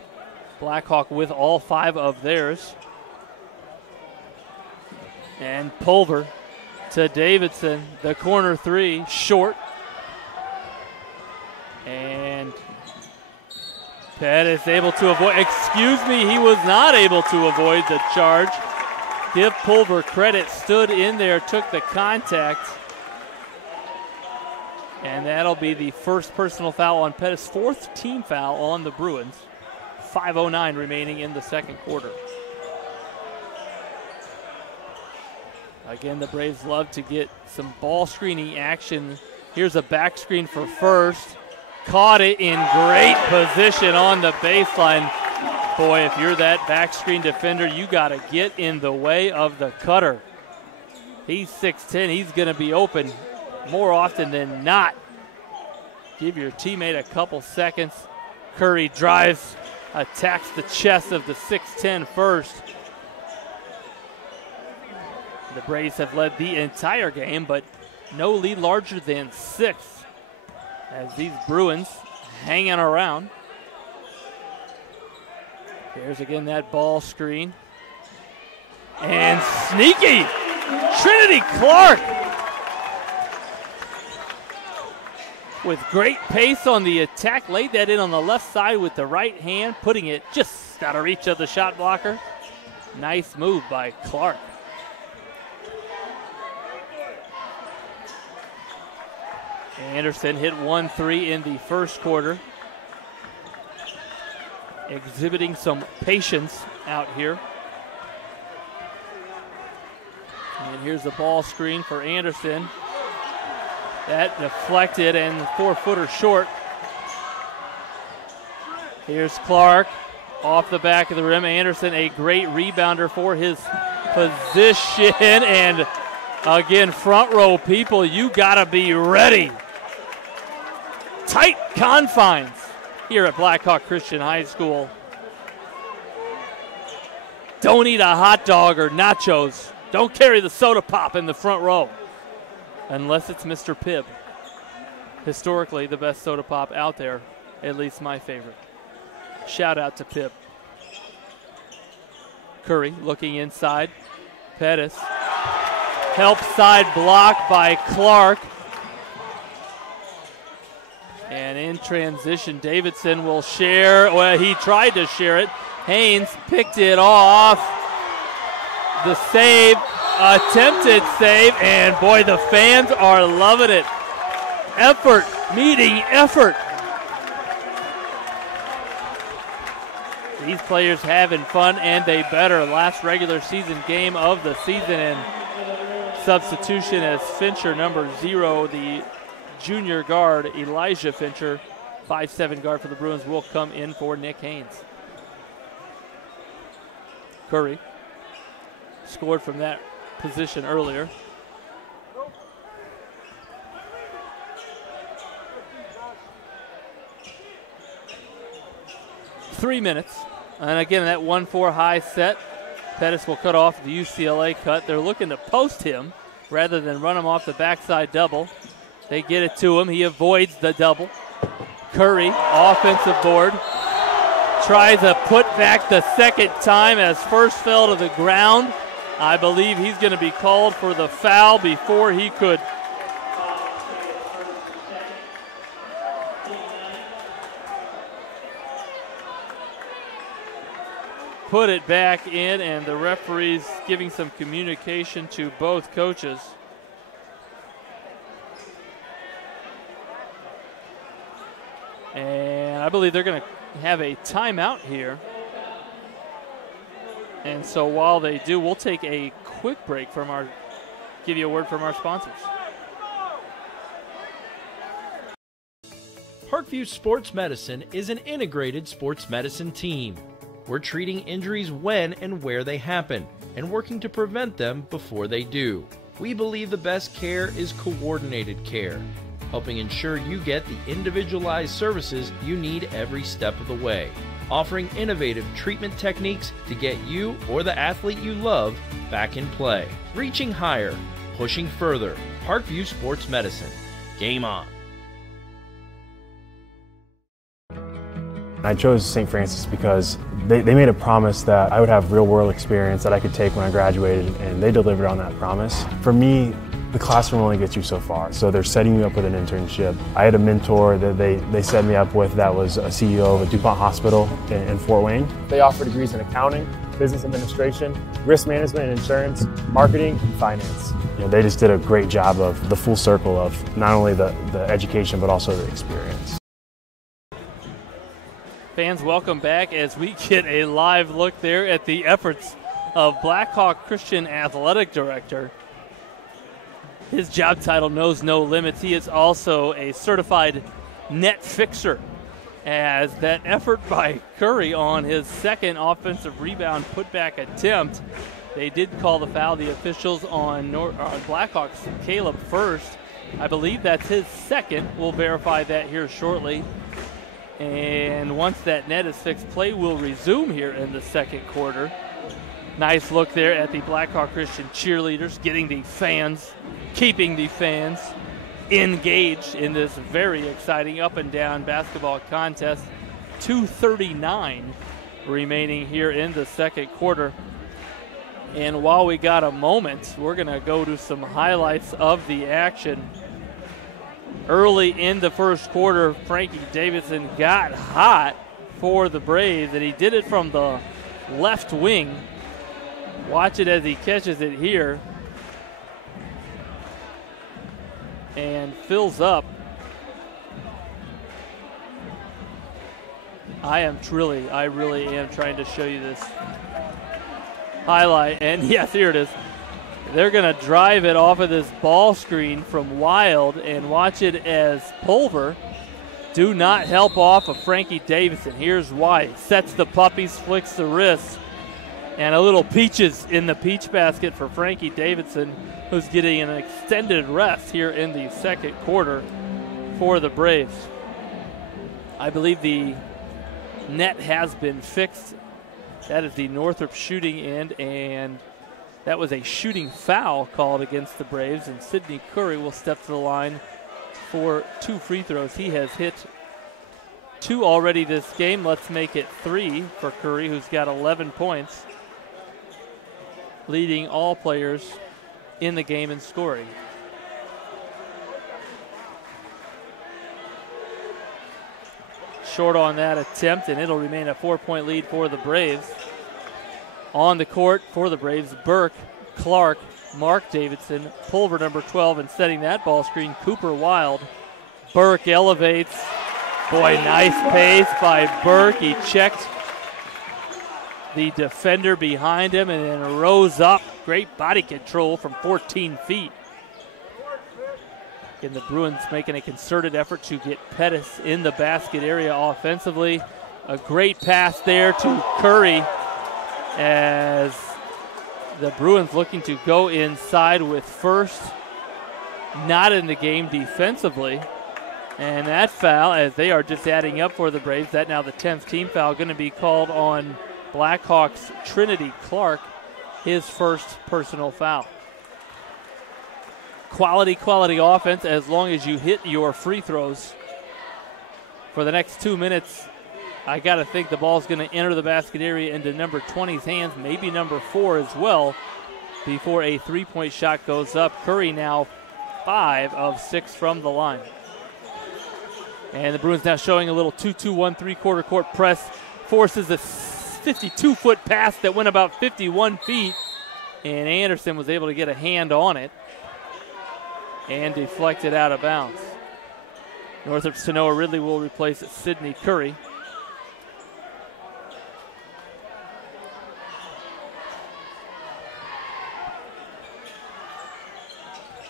Blackhawk with all 5 of theirs. And Pulver to Davidson. The corner 3, short. And Pettis able to avoid, he was not able to avoid the charge. Give Pulver credit, stood in there, took the contact. And that'll be the first personal foul on Pettis, 4th team foul on the Bruins. 5:09 remaining in the second quarter. Again, the Braves love to get some ball screening action. Here's a back screen for first. Caught it in great position on the baseline. Boy, if you're that back screen defender, you got to get in the way of the cutter. He's 6'10". He's going to be open more often than not. Give your teammate a couple seconds. Curry drives, attacks the chest of the 6'10" first. The Braves have led the entire game, but no lead larger than 6 as these Bruins hanging around. Here's again that ball screen. And sneaky! Trinity Clark with great pace on the attack. Laid that in on the left side with the right hand, putting it just out of reach of the shot blocker. Nice move by Clark. Anderson hit 1-3 in the first quarter. Exhibiting some patience out here. And here's the ball screen for Anderson. That deflected and 4-footer short. Here's Clark off the back of the rim. Anderson, a great rebounder for his position. And again, front row people, you gotta be ready. Tight confines here at Blackhawk Christian High School. Don't eat a hot dog or nachos. Don't carry the soda pop in the front row. Unless it's Mr. Pibb. Historically, the best soda pop out there, at least my favorite. Shout out to Pibb. Curry looking inside. Pettis. Help side block by Clark. And in transition, Davidson will share. Well, he tried to share it. Haynes picked it off. The save, attempted save, and boy, the fans are loving it. Effort meeting effort. These players having fun, and they better. Last regular season game of the season, and substitution as Fincher, number 0, the junior guard, Elijah Fincher, 5'7" guard for the Bruins, will come in for Nick Haynes. Curry scored from that position earlier. Three minutes. And again, that 1-4 high set. Pettis will cut off the UCLA cut. They're looking to post him rather than run him off the backside double. They get it to him. He avoids the double. Curry, offensive board. Tries a put back the second time as first fell to the ground. I believe he's going to be called for the foul before he could put it back in, and the referee's giving some communication to both coaches. And I believe they're going to have a timeout here. And so while they do, we'll take a quick break from give you a word from our sponsors. Parkview Sports Medicine is an integrated sports medicine team. We're treating injuries when and where they happen and working to prevent them before they do. We believe the best care is coordinated care, helping ensure you get the individualized services you need every step of the way, offering innovative treatment techniques to get you or the athlete you love back in play. Reaching higher, pushing further. Parkview Sports Medicine. Game on. I chose St. Francis because they made a promise that I would have real-world experience that I could take when I graduated, and they delivered on that promise. For me, the classroom only gets you so far, so they're setting you up with an internship. I had a mentor that they set me up with that was a CEO of a DuPont hospital in Fort Wayne. They offer degrees in accounting, business administration, risk management and insurance, marketing, and finance. You know, they just did a great job of the full circle of not only the education but also the experience. Fans, welcome back as we get a live look there at the efforts of Blackhawk Christian Athletic Director. His job title knows no limits. He is also a certified net fixer, as that effort by Curry on his second offensive rebound putback attempt, they did call the foul. The officials on Blackhawks, Caleb first. I believe that's his second. We'll verify that here shortly. And once that net is fixed, play will resume here in the second quarter. Nice look there at the Blackhawk Christian cheerleaders, getting the fans, keeping the fans engaged in this very exciting up and down basketball contest. 2:39 remaining here in the second quarter. And while we got a moment, we're going to go to some highlights of the action. Early in the first quarter, Frankie Davidson got hot for the Braves, and he did it from the left wing. Watch it as he catches it here and fills up. I really am trying to show you this highlight, and yes, here it is. They're going to drive it off of this ball screen from Wild, and watch it as Pulver do not help off of Frankie Davidson. Here's why. Sets the puppies, flicks the wrist, and a little peaches in the peach basket for Frankie Davidson, who's getting an extended rest here in the second quarter for the Braves. I believe the net has been fixed. That is the Northrop shooting end, and that was a shooting foul called against the Braves, and Sidney Curry will step to the line for 2 free throws. He has hit 2 already this game. Let's make it 3 for Curry, who's got 11 points, leading all players in the game in scoring. short on that attempt, and it'll remain a 4-point lead for the Braves. On the court for the Braves, Burke, Clark, Mark Davidson, Pulver number 12, and setting that ball screen, Cooper Wild. Burke elevates. Boy, nice pace by Burke. He checked the defender behind him and then rose up. Great body control from 14 feet. And the Bruins making a concerted effort to get Pettis in the basket area offensively. A great pass there to Curry as the Bruins looking to go inside with first not in the game defensively. And that foul, as they are just adding up for the Braves, that now the 10th team foul going to be called on Blackhawks' Trinity Clark, his first personal foul. Quality offense as long as you hit your free throws. For the next 2 minutes, I got to think the ball's going to enter the basket area into number 20's hands, maybe number 4 as well, before a three-point shot goes up. Curry now 5 of 6 from the line. And the Bruins now showing a little 2-2-1 three-quarter court press, forces a 52-foot pass that went about 51 feet, and Anderson was able to get a hand on it and deflect it out of bounds. Northrop's Tanoa Ridley will replace Sidney Curry.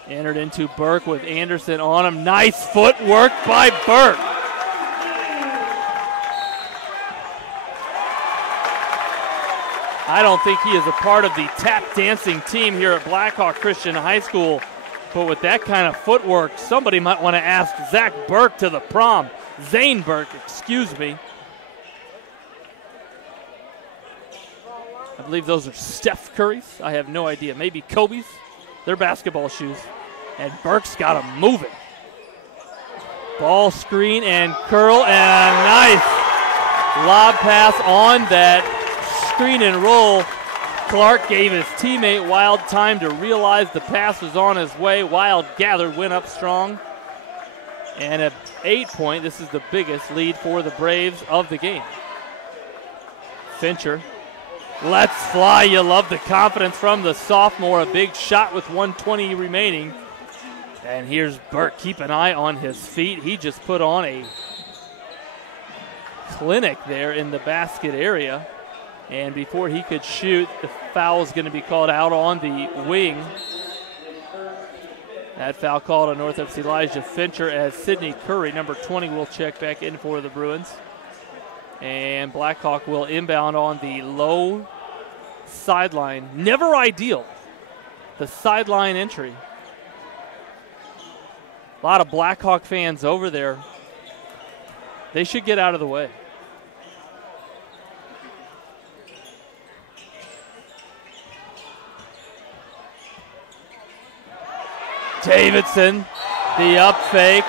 Entered into Burke with Anderson on him. Nice footwork by Burke. I don't think he is a part of the tap dancing team here at Blackhawk Christian High School, but with that kind of footwork, somebody might want to ask Zach Burke to the prom. Zane Burke, excuse me. I believe those are Steph Curry's. I have no idea. Maybe Kobe's. They're basketball shoes. And Burke's got them moving. Ball screen and curl, and a nice lob pass on that screen and roll. Clark gave his teammate Wild time to realize the pass was on his way. Wild gathered, went up strong. And at 8-point, this is the biggest lead for the Braves of the game. Fincher. Let's fly. You love the confidence from the sophomore. A big shot with 1:20 remaining. And here's Burke. Keep an eye on his feet. He just put on a clinic there in the basket area. And before he could shoot, the foul is going to be called out on the wing. That foul called on Northrop's Elijah Fincher as Sidney Curry, number 20, will check back in for the Bruins. And Blackhawk will inbound on the low sideline. Never ideal, the sideline entry. A lot of Blackhawk fans over there. They should get out of the way. Davidson, the up fake.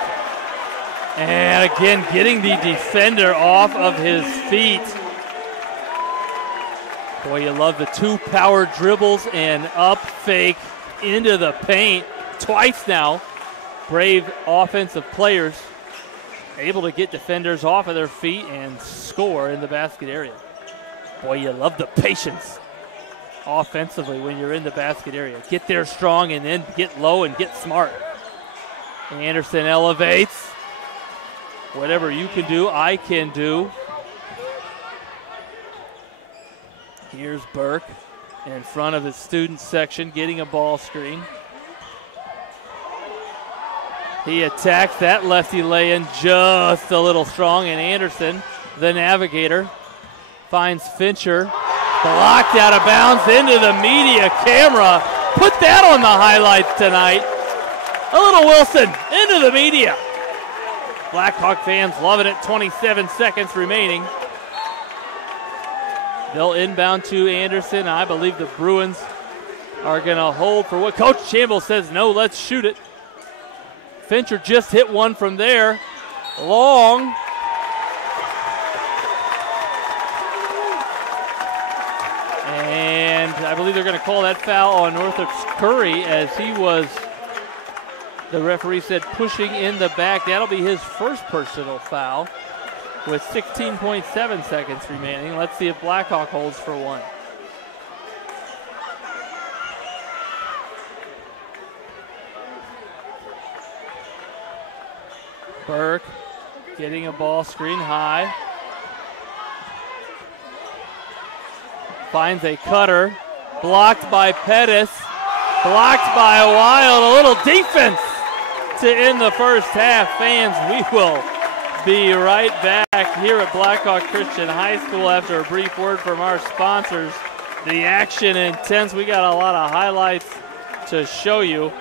And again, getting the defender off of his feet. Boy, you love the two power dribbles and up fake into the paint. Twice now, Brave offensive players able to get defenders off of their feet and score in the basket area. Boy, you love the patience offensively when you're in the basket area. Get there strong and then get low and get smart. Anderson elevates. Whatever you can do, I can do. Here's Burke in front of his student section getting a ball screen. He attacks that lefty lay-in just a little strong, and Anderson, the navigator, finds Fincher. Blocked out of bounds into the media camera. Put that on the highlights tonight. A little Wilson into the media. Blackhawk fans loving it. 27 seconds remaining. They'll inbound to Anderson. I believe the Bruins are going to hold for what Coach Chamble says, no, let's shoot it. Fincher just hit one from there. Long. And I believe they're going to call that foul on Northrop's Curry as he was, the referee said, pushing in the back. That'll be his first personal foul. with 16.7 seconds remaining. Let's see if Blackhawk holds for one. Burke getting a ball screen high. Finds a cutter. Blocked by Pettis. Blocked by Wild. A little defense to end the first half. Fans, we will be right back here at Blackhawk Christian High School after a brief word from our sponsors. The action intense. We got a lot of highlights to show you,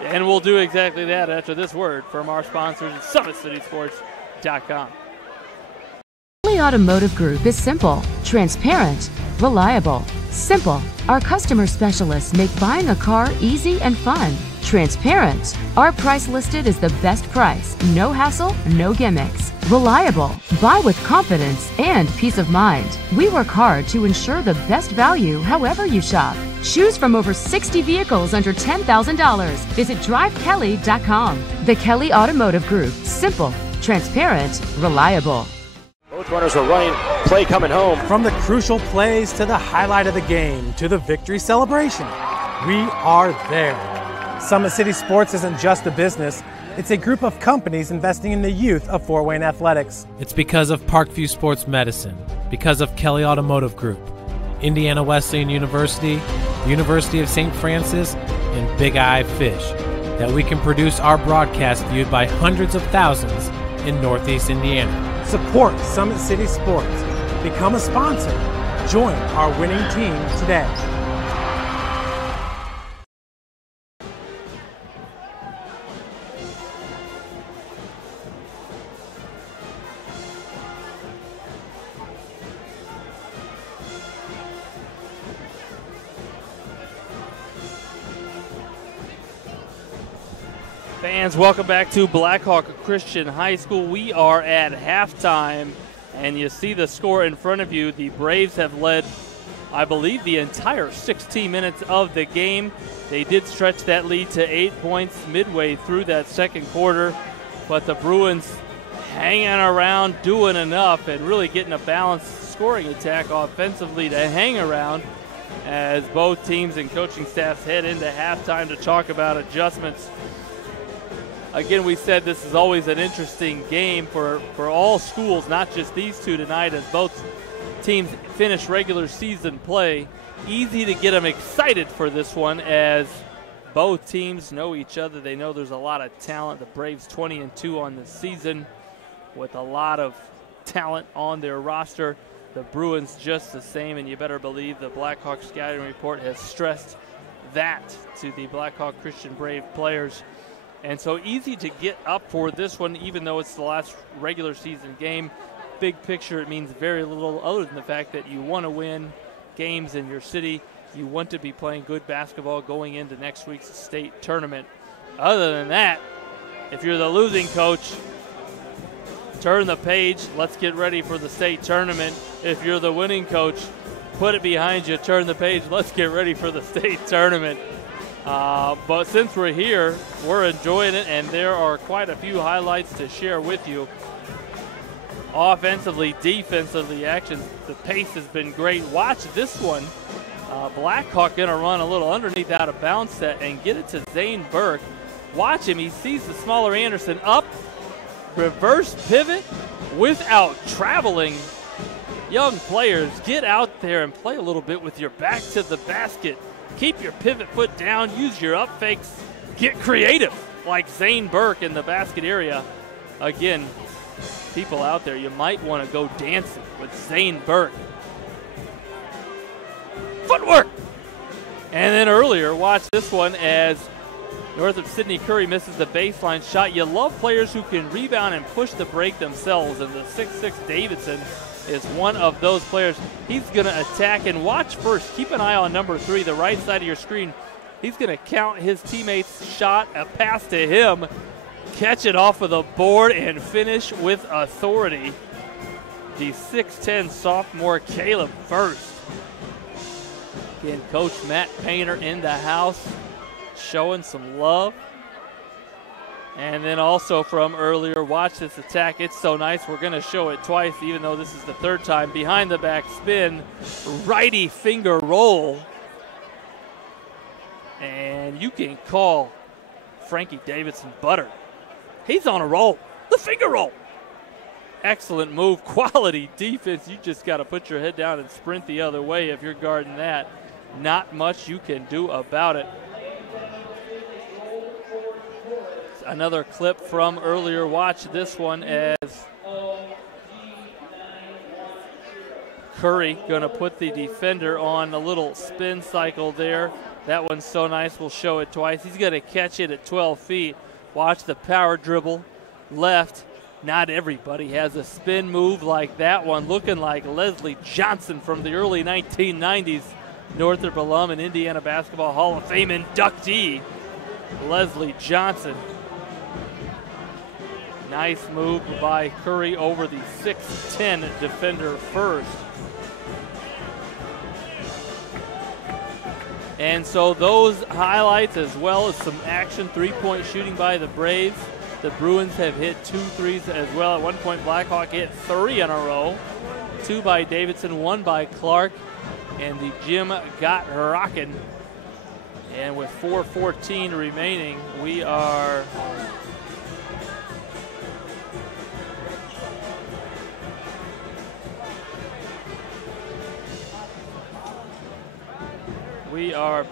and we'll do exactly that after this word from our sponsors at SummitCitySports.com. Kelly Automotive Group is simple, transparent, reliable. Simple. Our customer specialists make buying a car easy and fun. Transparent. Our price listed is the best price. No hassle, no gimmicks. Reliable. Buy with confidence and peace of mind. We work hard to ensure the best value however you shop. Choose from over 60 vehicles under $10,000. Visit drivekelly.com. The Kelly Automotive Group. Simple, transparent, reliable. Both runners are running, play coming home. From the crucial plays to the highlight of the game to the victory celebration, we are there. Summit City Sports isn't just a business, it's a group of companies investing in the youth of Fort Wayne athletics. It's because of Parkview Sports Medicine, because of Kelly Automotive Group, Indiana Wesleyan University, the University of St. Francis, and Big Eye Fish, that we can produce our broadcast viewed by hundreds of thousands in Northeast Indiana. Support Summit City Sports. Become a sponsor. Join our winning team today. Fans, welcome back to Blackhawk Christian High School. We are at halftime, and you see the score in front of you. The Braves have led, I believe, the entire 16 minutes of the game. They did stretch that lead to 8 points midway through that second quarter, but the Bruins hanging around, doing enough, and really getting a balanced scoring attack offensively to hang around as both teams and coaching staffs head into halftime to talk about adjustments. Again, we said this is always an interesting game for all schools, not just these two tonight, as both teams finish regular season play. Easy to get them excited for this one as both teams know each other. They know there's a lot of talent. The Braves 20-2 on the season with a lot of talent on their roster. The Bruins just the same, and you better believe the Blackhawk scouting report has stressed that to the Blackhawk Christian Brave players. And so easy to get up for this one, even though it's the last regular season game. Big picture, it means very little other than the fact that you want to win games in your city. You want to be playing good basketball going into next week's state tournament. Other than that, if you're the losing coach, turn the page. Let's get ready for the state tournament. If you're the winning coach, put it behind you, turn the page. Let's get ready for the state tournament. But since we're here, we're enjoying it, and there are quite a few highlights to share with you. Offensively, defensively, the pace has been great. Watch this one. Blackhawk going to run a little underneath out of bounds set and get it to Zane Burke. Watch him. He sees the smaller Anderson up, reverse pivot without traveling. Young players, get out there and play a little bit with your back to the basket. Keep your pivot foot down, use your up fakes, get creative like Zane Burke in the basket area. Again, people out there, you might want to go dancing with Zane Burke. Footwork! And then earlier, watch this one as Northrop Sidney Curry misses the baseline shot. You love players who can rebound and push the break themselves, and the 6'6" Davidson is one of those players. He's going to attack, and watch first. Keep an eye on number 3, the right side of your screen. He's going to count his teammate's shot, a pass to him, catch it off of the board, and finish with authority. The 6'10" sophomore Caleb First. Again, Coach Matt Painter in the house, showing some love. And then also from earlier, watch this attack. It's so nice. We're going to show it twice, even though this is the third time. Behind the back spin, righty finger roll. And you can call Frankie Davidson butter. He's on a roll. The finger roll. Excellent move. Quality defense. You just got to put your head down and sprint the other way if you're guarding that. Not much you can do about it. Another clip from earlier. Watch this one as Curry going to put the defender on a little spin cycle there. That one's so nice. We'll show it twice. He's going to catch it at 12 feet. Watch the power dribble left. Not everybody has a spin move like that one, looking like Leslie Johnson from the early 1990s. Northrop alum and Indiana Basketball Hall of Fame inductee, Leslie Johnson. Nice move by Curry over the 6'10 defender first. And so those highlights, as well as some action, three-point shooting by the Braves. The Bruins have hit 2 threes as well. At one point, Blackhawk hit 3 in a row. 2 by Davidson, 1 by Clark. And the gym got rocking. And with 4:14 remaining, we are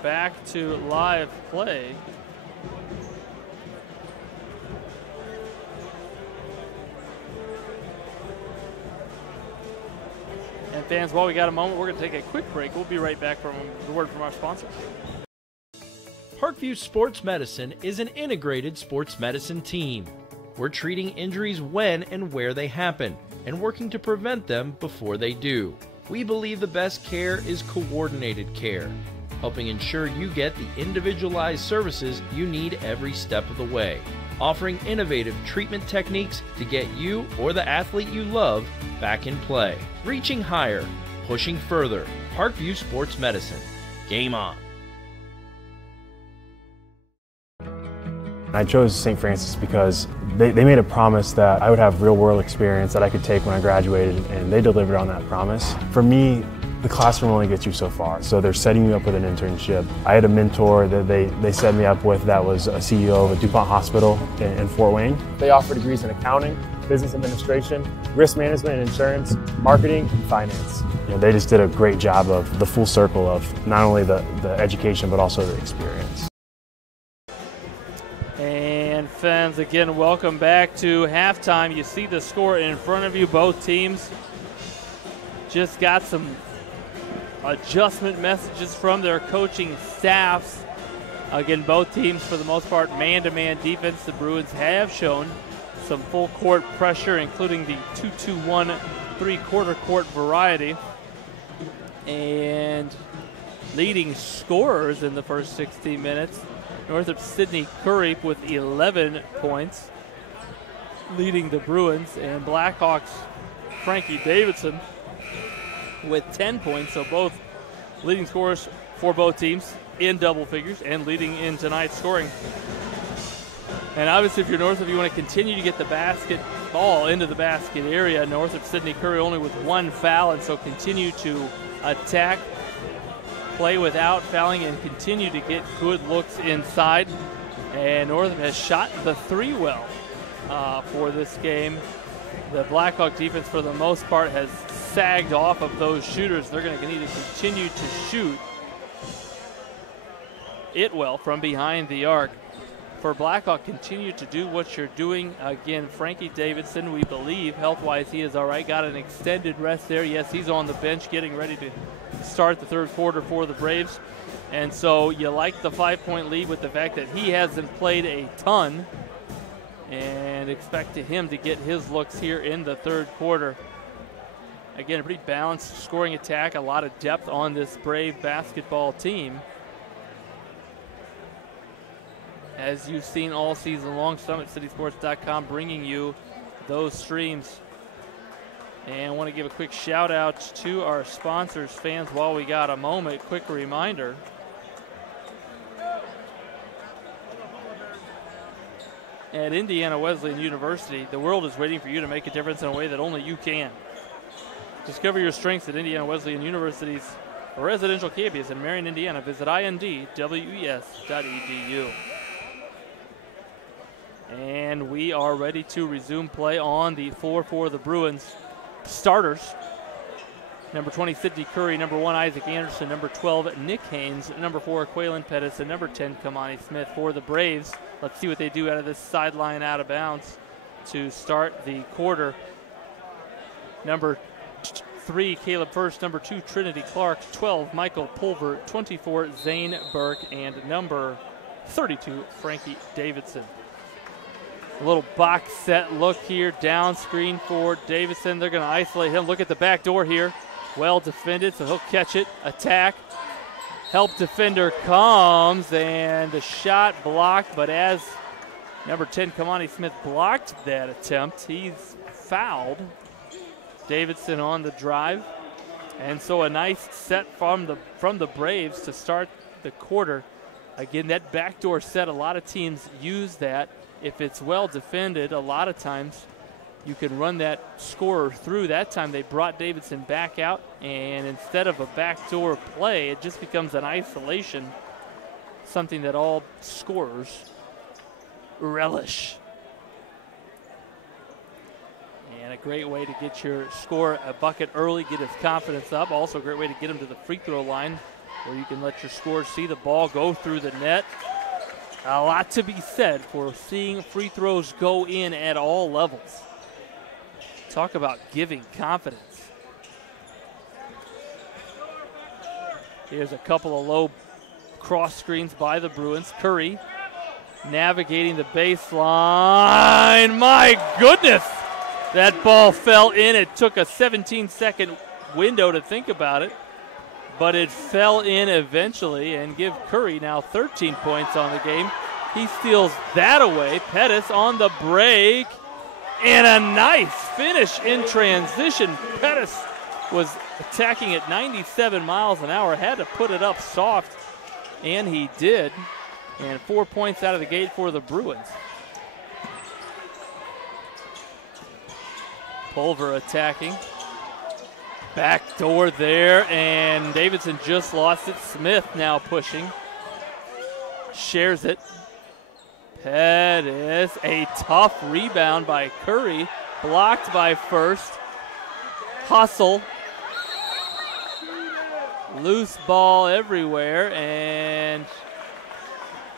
back to live play. And fans, while we got a moment, we're going to take a quick break. We'll be right back from the word from our sponsors. Parkview Sports Medicine is an integrated sports medicine team. We're treating injuries when and where they happen and working to prevent them before they do. We believe the best care is coordinated care, helping ensure you get the individualized services you need every step of the way, offering innovative treatment techniques to get you or the athlete you love back in play. Reaching higher, pushing further. Parkview Sports Medicine. Game on. I chose St. Francis because they made a promise that I would have real-world experience that I could take when I graduated, and they delivered on that promise. For me, the classroom only gets you so far, so they're setting you up with an internship. I had a mentor that they set me up with that was a CEO of a DuPont hospital in Fort Wayne. They offer degrees in accounting, business administration, risk management and insurance, marketing, and finance. You know, they just did a great job of the full circle of not only the education but also the experience. And fans, again, welcome back to halftime. You see the score in front of you. Both teams just got some adjustment messages from their coaching staffs. Again, both teams, for the most part, man-to-man defense. The Bruins have shown some full-court pressure, including the 2-2-1 three-quarter court variety. And leading scorers in the first 16 minutes, Northrop's Sidney Curry with 11 points, leading the Bruins, and Blackhawks' Frankie Davidson with 10 points. So both leading scorers for both teams in double figures and leading in tonight's scoring. And obviously, if you're Northrop, you want to continue to get the basketball into the basket area. Northrop, Sidney Curry only with 1 foul, and so continue to attack, play without fouling, and continue to get good looks inside. And Northrop has shot the 3 well for this game. The Blackhawk defense, for the most part, has sagged off of those shooters. They're going to need to continue to shoot it well from behind the arc. For Blackhawk, continue to do what you're doing. Again, Frankie Davidson, we believe, health-wise, he is all right. Got an extended rest there. Yes, he's on the bench getting ready to start the third quarter for the Braves. And so you like the 5-point lead with the fact that he hasn't played a ton, and expect him to get his looks here in the third quarter. Again, a pretty balanced scoring attack, a lot of depth on this Brave basketball team. As you've seen all season long, SummitCitySports.com bringing you those streams. And I want to give a quick shout out to our sponsors, fans, while we got a moment. Quick reminder. at Indiana Wesleyan University, the world is waiting for you to make a difference in a way that only you can. Discover your strengths at Indiana Wesleyan University's residential campus in Marion, Indiana. Visit indwes.edu. And we are ready to resume play on the floor for the Bruins starters. Number 20, Sidney Curry. Number 1, Isaac Anderson. Number 12, Nick Haynes. Number 4, Quaylen Pettis. And number 10, Kamani Smith for the Braves. Let's see what they do out of this sideline out of bounds to start the quarter. Number 3, Caleb First. Number 2, Trinity Clark. 12, Michael Pulver. 24, Zane Burke. And number 32, Frankie Davidson. A little box set look here, down screen for Davidson. They're going to isolate him. Look at the back door here. Well defended, so he'll catch it. Attack. Help defender comes, and the shot blocked, but as number 10, Kamani Smith, blocked that attempt, he's fouled. Davidson on the drive. And so a nice set from the Braves to start the quarter. Again, that backdoor set, a lot of teams use that. If it's well defended, a lot of times you can run that scorer through. That time they brought Davidson back out, and instead of a backdoor play, it just becomes an isolation, something that all scorers relish. And a great way to get your scorer a bucket early, get his confidence up. Also a great way to get him to the free throw line where you can let your scorer see the ball go through the net. A lot to be said for seeing free throws go in at all levels. Talk about giving confidence. Here's a couple of low cross screens by the Bruins. Curry navigating the baseline. My goodness, that ball fell in. It took a 17-second window to think about it, but it fell in eventually, and give Curry now 13 points on the game. He steals that away. Pettis on the break, and a nice finish in transition. Pettis was attacking at 97 miles an hour, had to put it up soft, and he did. And 4 points out of the gate for the Bruins. Pulver attacking. Back door there, and Davidson just lost it. Smith now pushing. Shares it. Pettis, a tough rebound by Curry. Blocked by First. Hustle. Loose ball everywhere, and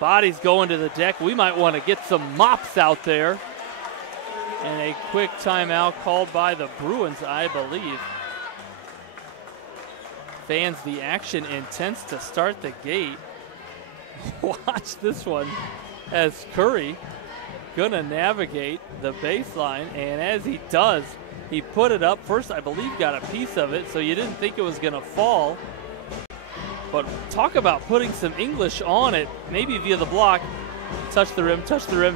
bodies going to the deck. We might want to get some mops out there. And a quick timeout called by the Bruins, I believe. Fans, the action intense to start the gate. Watch this one as Curry gonna navigate the baseline, and as he does, he put it up. First, I believe, got a piece of it, so you didn't think it was gonna fall. But talk about putting some English on it, maybe via the block. Touch the rim,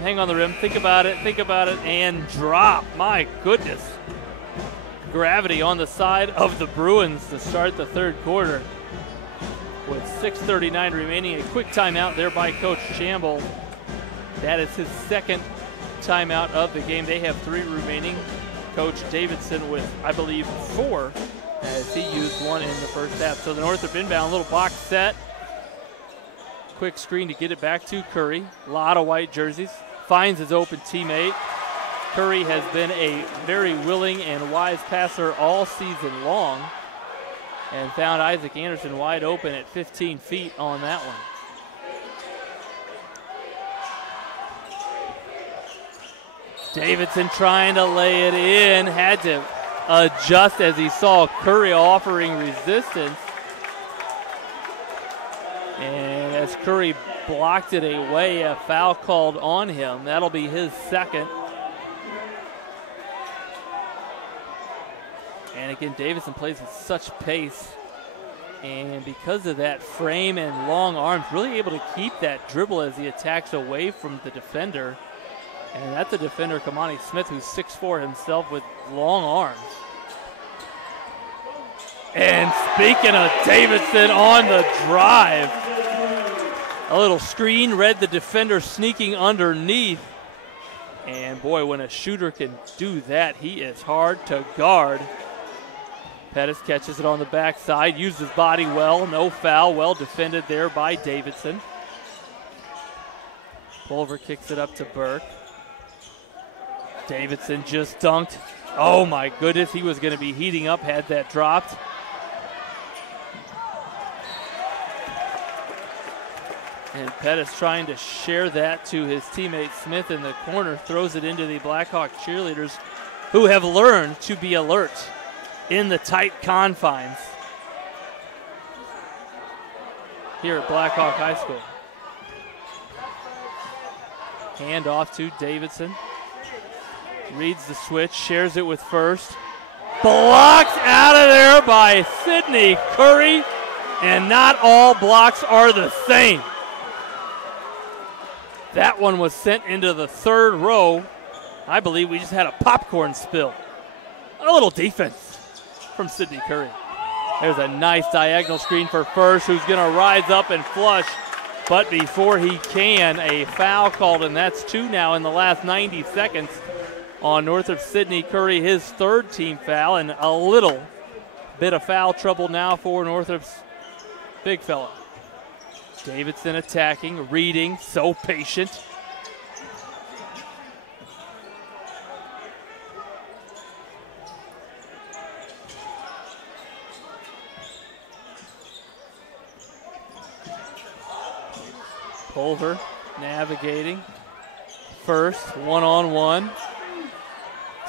hang on the rim, think about it, and drop. My goodness. Gravity on the side of the Bruins to start the third quarter. With 6:39 remaining, a quick timeout there by Coach Shamble. That is his second timeout of the game. They have 3 remaining. Coach Davidson with, I believe, 4, as he used 1 in the first half. So the Northrop inbound, little box set. Quick screen to get it back to Curry. A lot of white jerseys. Finds his open teammate. Curry has been a very willing and wise passer all season long, and found Isaac Anderson wide open at 15 feet on that one. Davidson trying to lay it in, had to adjust as he saw Curry offering resistance. And as Curry blocked it away, a foul called on him. That'll be his second. And again, Davidson plays with such pace. And because of that frame and long arms, really able to keep that dribble as he attacks away from the defender. And that's a defender, Kamani Smith, who's 6'4" himself with long arms. And speaking of Davidson on the drive, a little screen, read the defender sneaking underneath. And boy, when a shooter can do that, he is hard to guard. Pettis catches it on the backside, uses body well, no foul, well defended there by Davidson. Pulver kicks it up to Burke. Davidson just dunked. Oh my goodness, he was going to be heating up had that dropped. And Pettis trying to share that to his teammate Smith in the corner, throws it into the Blackhawk cheerleaders who have learned to be alert in the tight confines here at Blackhawk High School. Hand off to Davidson. Reads the switch, shares it with First. Blocked out of there by Sidney Curry, and not all blocks are the same. That one was sent into the third row. I believe we just had a popcorn spill. A little defense from Sidney Curry. There's a nice diagonal screen for First, who's going to rise up and flush. But before he can, a foul called, and that's 2 now in the last 90 seconds on Northrop Sidney Curry, his third team foul, and a little bit of foul trouble now for Northrop's big fella. Davidson attacking, reading, so patient. Pulver navigating. First, one-on-one.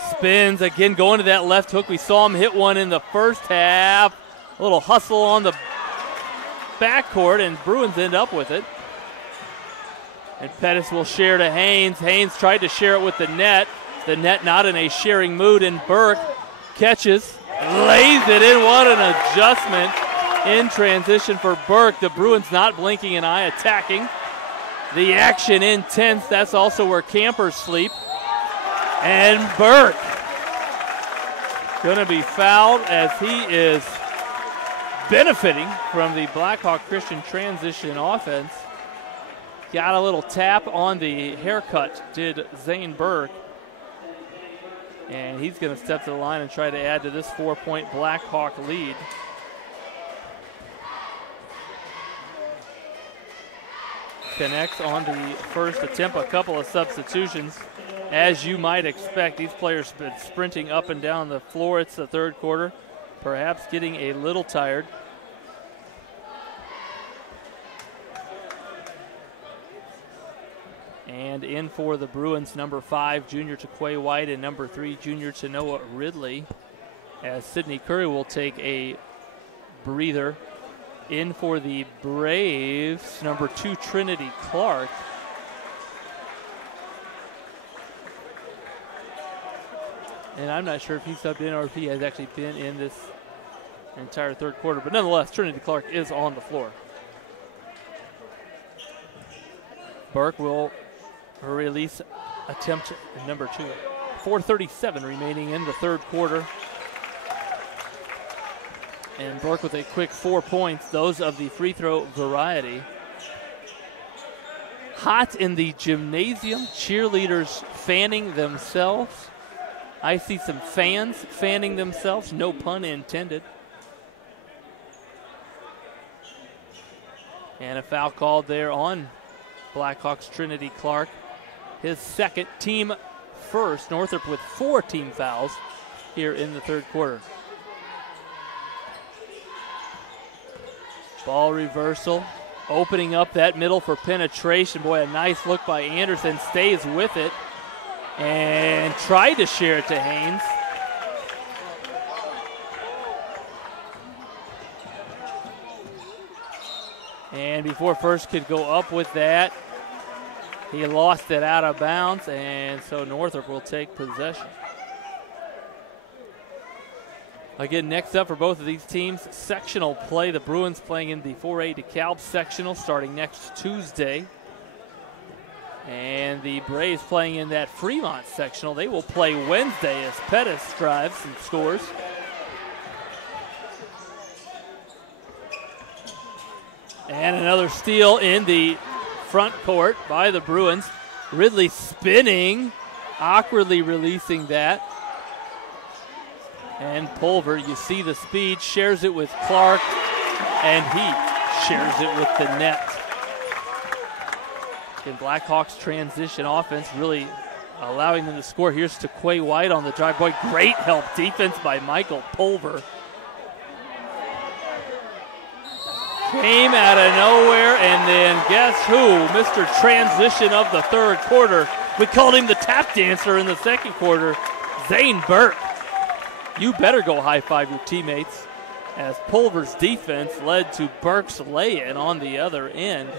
Spins again, going to that left hook. We saw him hit one in the first half. A little hustle on the backcourt, and Bruins end up with it. And Pettis will share to Haynes. Haynes tried to share it with the net. The net not in a sharing mood, and Burke catches, lays it in. What an adjustment in transition for Burke. The Bruins not blinking an eye, attacking. The action intense. That's also where campers sleep. And Burke going to be fouled as he is benefiting from the Blackhawk Christian transition offense. Got a little tap on the haircut, did Zane Burke. And he's going to step to the line and try to add to this 4-point Blackhawk lead. Connects on the first attempt, a couple of substitutions. As you might expect, these players have been sprinting up and down the floor. It's the third quarter, perhaps getting a little tired. And in for the Bruins, number 5, junior Taquay White, and number 3, junior Tanoa Ridley, as Sidney Curry will take a breather. In for the Braves, number 2, Trinity Clark. And I'm not sure if he subbed in or if he has actually been in this entire third quarter. But nonetheless, Trinity Clark is on the floor. Burke will release attempt number 2. 4:37 remaining in the third quarter. And Burke with a quick 4 points, those of the free throw variety. Hot in the gymnasium, cheerleaders fanning themselves. I see some fans fanning themselves, no pun intended. And a foul called there on Blackhawks Trinity Clark. His second, team first. Northrop with 4 team fouls here in the third quarter. Ball reversal, opening up that middle for penetration. Boy, a nice look by Anderson, stays with it and tried to share it to Haynes. And before First could go up with that, he lost it out of bounds, and so Northrop will take possession. Again, next up for both of these teams, sectional play. The Bruins playing in the 4A DeKalb sectional starting next Tuesday. And the Braves playing in that Fremont sectional. They will play Wednesday as Pettis drives and scores. And another steal in the front court by the Bruins. Ridley spinning, awkwardly releasing that. And Pulver, you see the speed, shares it with Clark, and he shares it with the net. And Blackhawks transition offense really allowing them to score. Here's to Quay White on the drive. Boy, great help defense by Michael Pulver. Came out of nowhere, and then guess who? Mr. Transition of the third quarter. We called him the tap dancer in the second quarter, Zane Burke. You better go high-five your teammates, as Pulver's defense led to Burke's lay-in on the other end.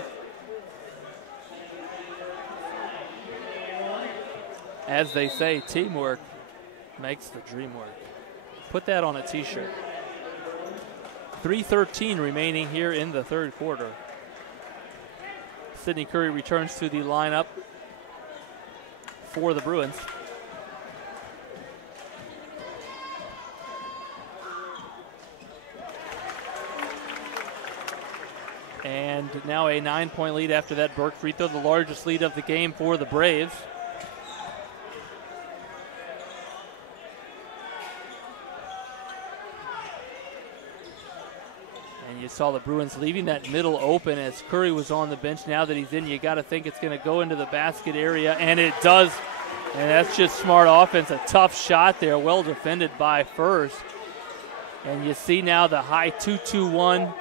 As they say, teamwork makes the dream work. Put that on a t-shirt. 3:13 remaining here in the third quarter. Sidney Curry returns to the lineup for the Bruins. And now a 9-point lead after that Burke free throw, the largest lead of the game for the Braves. And you saw the Bruins leaving that middle open as Curry was on the bench. Now that he's in, you got to think it's going to go into the basket area, and it does. And that's just smart offense. A tough shot there, well defended by Furs. And you see now the high 2-2-1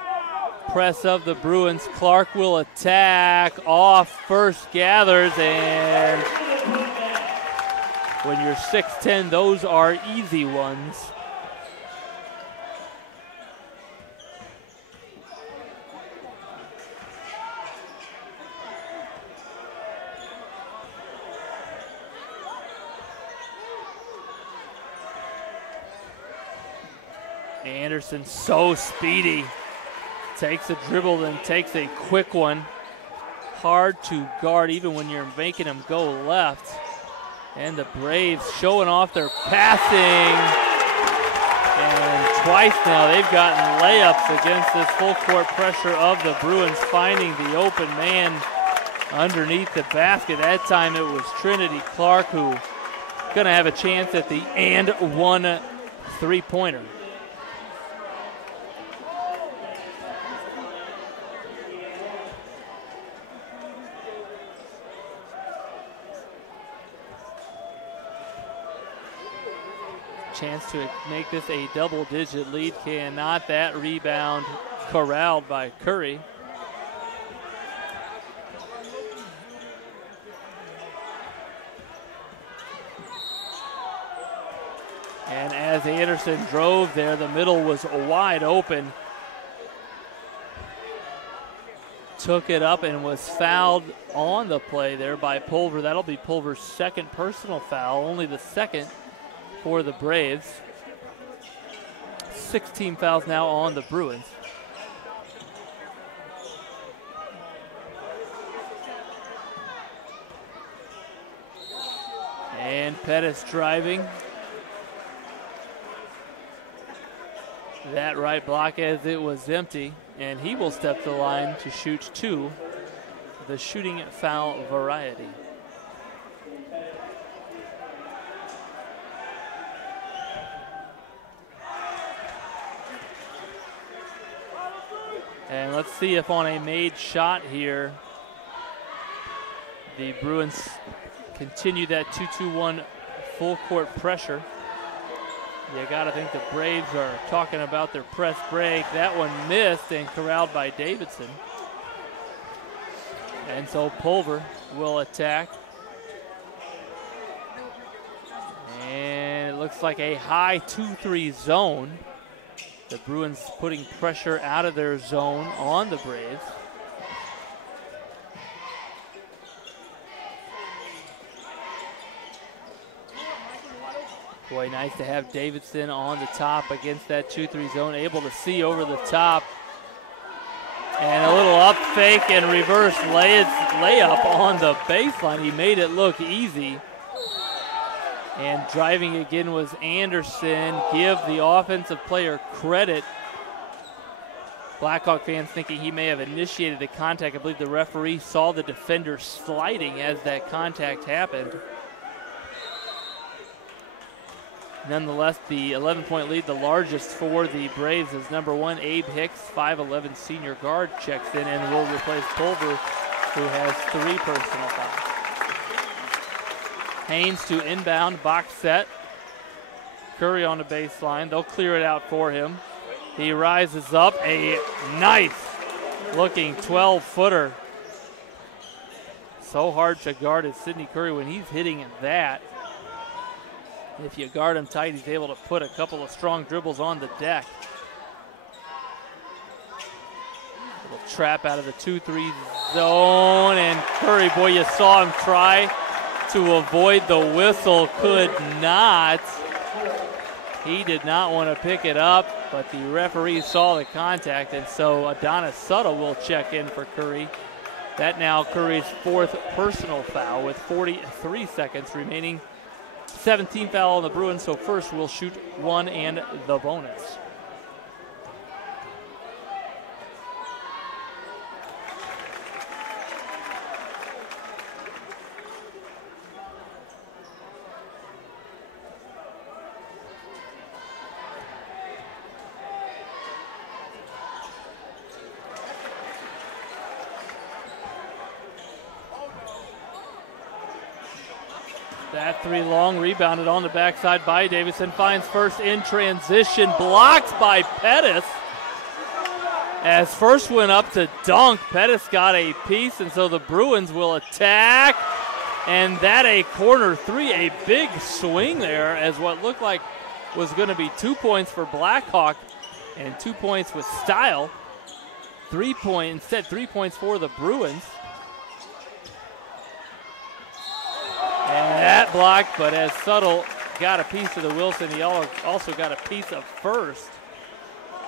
press of the Bruins. Clark will attack off, first gathers, and when you're 6'10", those are easy ones. Anderson so speedy. Takes a dribble, then takes a quick one. Hard to guard even when you're making him go left. And the Braves showing off their passing. And twice now they've gotten layups against this full court pressure of the Bruins, finding the open man underneath the basket. That time it was Trinity Clark who gonna have a chance at the and one three-pointer. Chance to make this a double-digit lead. Cannot. That rebound corralled by Curry. And as Anderson drove there, the middle was wide open. Took it up and was fouled on the play there by Pulver. That'll be Pulver's second personal foul, only the second for the Braves. 16 fouls now on the Bruins. And Pettis driving. That right block as it was empty, and he will step to the line to shoot two, the shooting foul variety. And let's see if on a made shot here, the Bruins continue that 2-2-1 full court pressure. You gotta think the Braves are talking about their press break. That one missed and corralled by Davidson. And so Pulver will attack. And it looks like a high 2-3 zone. The Bruins putting pressure out of their zone on the Braves. Boy, nice to have Davidson on the top against that 2-3 zone, able to see over the top. And a little up fake and reverse layup on the baseline. He made it look easy. And driving again was Anderson. Give the offensive player credit. Blackhawk fans thinking he may have initiated the contact. I believe the referee saw the defender sliding as that contact happened. Nonetheless, the 11-point lead, the largest for the Braves, is number 1, Abe Hicks, 5'11" senior guard, checks in and will replace Pulver, who has 3 personal fouls. Haynes to inbound, box set. Curry on the baseline. They'll clear it out for him. He rises up, a nice-looking 12-footer. So hard to guard is Sidney Curry when he's hitting that. If you guard him tight, he's able to put a couple of strong dribbles on the deck. Little trap out of the 2-3 zone, and Curry, boy, you saw him try to avoid the whistle, could not. He did not want to pick it up, but the referee saw the contact, and so Adonis Suttle will check in for Curry. That now Curry's 4th personal foul with 43 seconds remaining. 17th foul on the Bruins, so first we'll shoot 1 and the bonus. That 3 long, rebounded on the backside by Davison, finds first in transition, blocked by Pettis. As first went up to dunk, Pettis got a piece, and so the Bruins will attack. And that a corner 3, a big swing there as what looked like was going to be 2 points for Blackhawk and 2 points with style. 3 points, instead 3 points for the Bruins. And that blocked, but as Suttle got a piece of the Wilson, he also got a piece of first.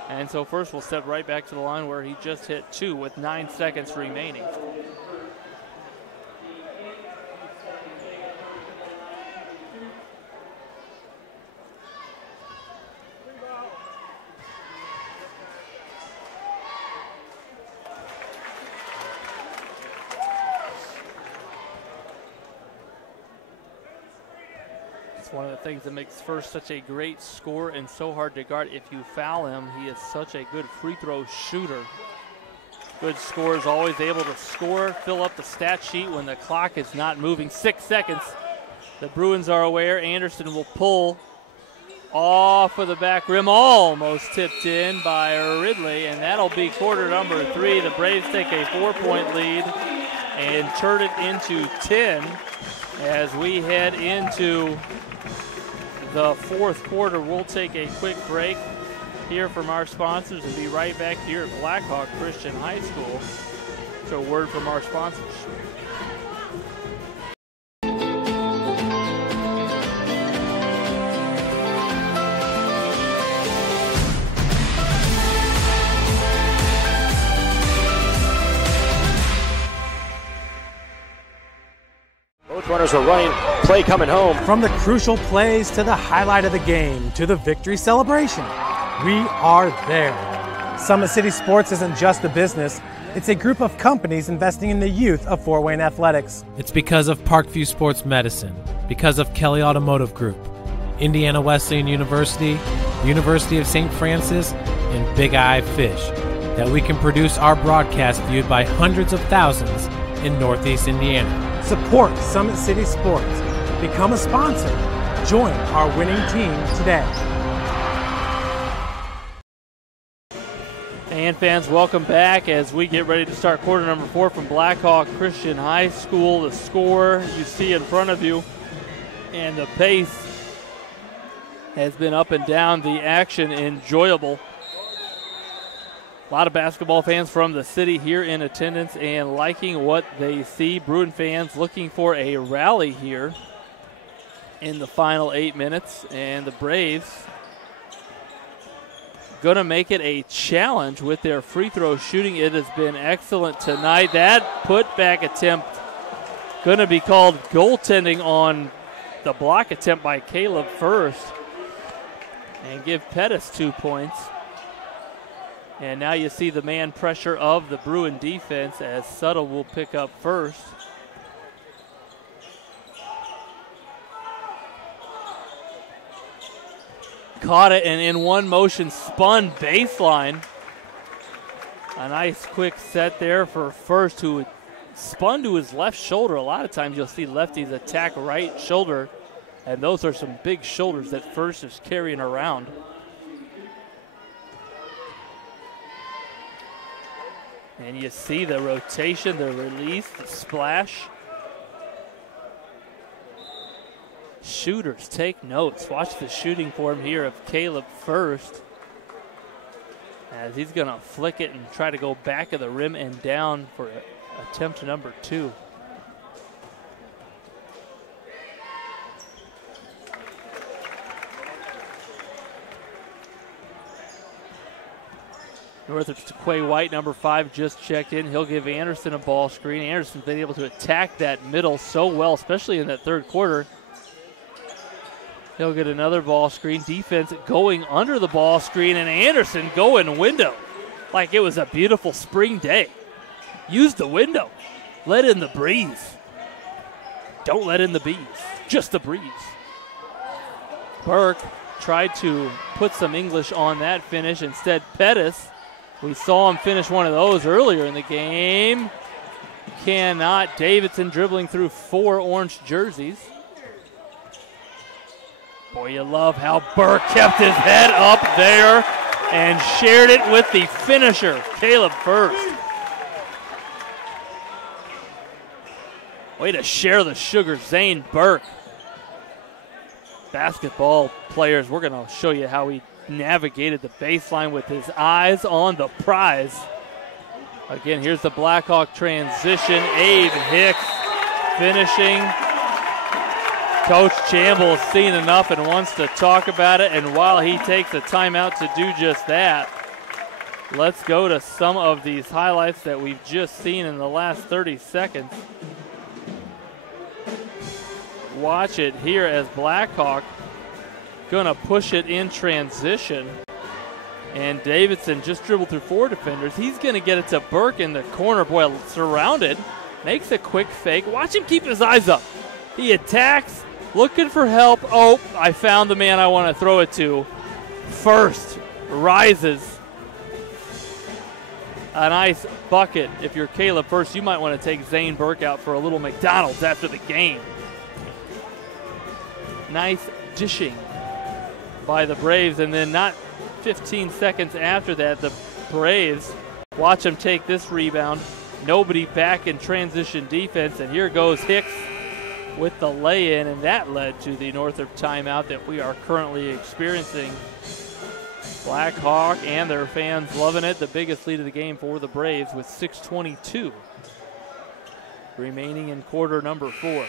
And so first will step right back to the line where he just hit 2 with 9 seconds remaining. One of the things that makes First such a great scorer and so hard to guard. If you foul him, he is such a good free throw shooter. Good scorers, always able to score, fill up the stat sheet when the clock is not moving. 6 seconds. The Bruins are aware. Anderson will pull off of the back rim, almost tipped in by Ridley, and that'll be quarter number 3. The Braves take a 4-point lead and turn it into 10 as we head into the 4th quarter. We'll take a quick break, hear from our sponsors, and be right back here at Blackhawk Christian High School. So a word from our sponsors. Both runners are running, play coming home. From the crucial plays to the highlight of the game to the victory celebration, we are there. Summit City Sports isn't just a business, it's a group of companies investing in the youth of Fort Wayne athletics. It's because of Parkview Sports Medicine, because of Kelly Automotive Group, Indiana Wesleyan University, University of St. Francis, and Big Eye Fish, that we can produce our broadcast viewed by hundreds of thousands in Northeast Indiana. Support Summit City Sports. Become a sponsor. Join our winning team today. And fans, welcome back as we get ready to start quarter number 4 from Blackhawk Christian High School. The score you see in front of you and the pace has been up and down. The action enjoyable. A lot of basketball fans from the city here in attendance and liking what they see. Bruin fans looking for a rally here in the final 8 minutes. And the Braves going to make it a challenge with their free throw shooting. It has been excellent tonight. That putback attempt going to be called goaltending on the block attempt by Caleb first and give Pettis 2 points. And now you see the man pressure of the Bruin defense as Suttle will pick up first. caught it and in one motion spun baseline. A nice quick set there for First, who spun to his left shoulder. A lot of times you'll see lefties attack right shoulder, and those are some big shoulders that First is carrying around. And you see the rotation, the release, the splash. Shooters, take notes. Watch the shooting form here of Caleb First, as he's going to flick it and try to go back of the rim and down for attempt number 2. Northrop's Quay White, number 5, just checked in. He'll give Anderson a ball screen. Anderson's been able to attack that middle so well, especially in that third quarter. He'll get another ball screen. Defense going under the ball screen, and Anderson going window like it was a beautiful spring day. Use the window. Let in the breeze. Don't let in the bees. Just the breeze. Burke tried to put some English on that finish. Instead, Pettis, we saw him finish one of those earlier in the game. Cannot. Davidson dribbling through 4 orange jerseys. Boy, you love how Burke kept his head up there and shared it with the finisher, Caleb First. Way to share the sugar, Zane Burke. Basketball players, we're going to show you how he navigated the baseline with his eyes on the prize. Again, here's the Blackhawk transition. Abe Hicks finishing. Coach Chamble has seen enough and wants to talk about it, and while he takes a timeout to do just that, let's go to some of these highlights that we've just seen in the last 30 seconds. Watch it here as Blackhawk gonna push it in transition, and Davidson just dribbled through 4 defenders. He's gonna get it to Burke in the corner. Boy, surrounded, makes a quick fake. Watch him keep his eyes up. He attacks, looking for help. Oh, I found the man I want to throw it to. First rises. A nice bucket. If you're Caleb First, you might want to take Zane Burke out for a little McDonald's after the game. Nice dishing by the Braves, and then not 15 seconds after that, the Braves, watch them take this rebound. Nobody back in transition defense, and here goes Hicks with the lay-in, and that led to the Northrop timeout that we are currently experiencing. Blackhawk and their fans loving it. The biggest lead of the game for the Braves with 6:22 remaining in quarter number 4.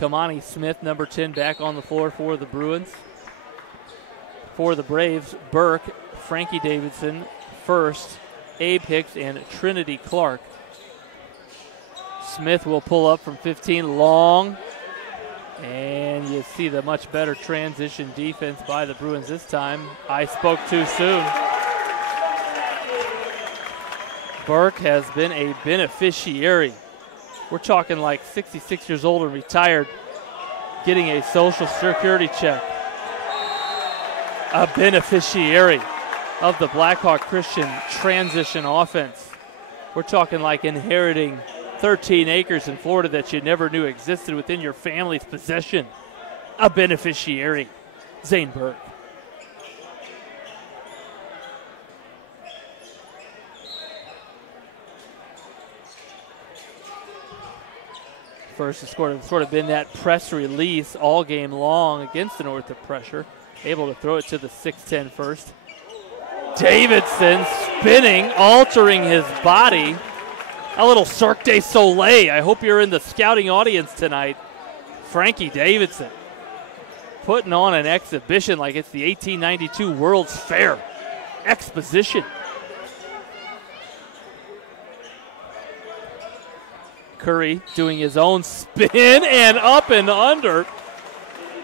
Kamani Smith, number 10, back on the floor for the Bruins. For the Braves, Burke, Frankie Davidson, First, Abe Hicks, and Trinity Clark. Smith will pull up from 15, long, and you see the much better transition defense by the Bruins this time. I spoke too soon. Burke has been a beneficiary. We're talking like 66 years old and retired, getting a Social Security check. A beneficiary of the Blackhawk Christian transition offense. We're talking like inheriting 13 acres in Florida that you never knew existed within your family's possession. A beneficiary, Zane Burke. First has sort of been that press release all game long against the Northrop pressure. Able to throw it to the 6'10 First. Davidson spinning, altering his body. A little Cirque du Soleil. I hope you're in the scouting audience tonight. Frankie Davidson putting on an exhibition like it's the 1892 World's Fair exposition. Curry doing his own spin and up and under.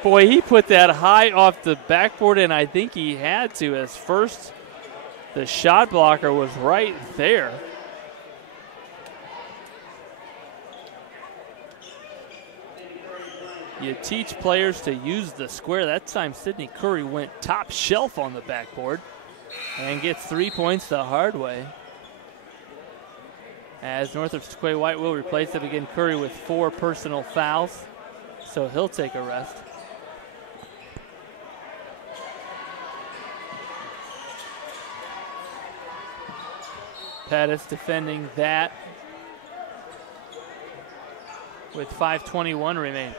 Boy, he put that high off the backboard, and I think he had to, as First the shot blocker was right there. You teach players to use the square. That time Sidney Curry went top shelf on the backboard and gets 3 points the hard way. As Northrop's Quay White will replace him again, Curry with 4 personal fouls, so he'll take a rest. Pettis defending that with 5:21 remaining.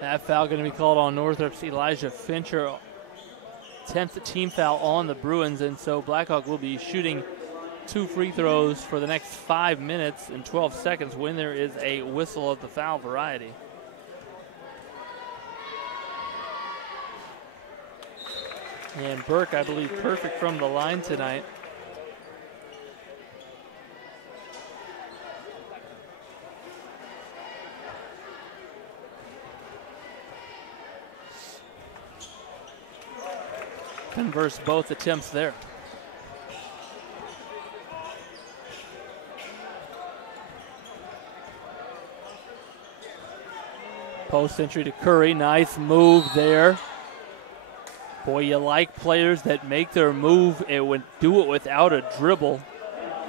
That foul going to be called on Northrop's Elijah Fincher. 10th team foul on the Bruins, and so Blackhawk will be shooting 2 free throws for the next 5 minutes and 12 seconds when there is a whistle of the foul variety. And Burke, I believe, perfect from the line tonight. Converse both attempts there. Post entry to Curry, nice move there. Boy, you like players that make their move and would do it without a dribble.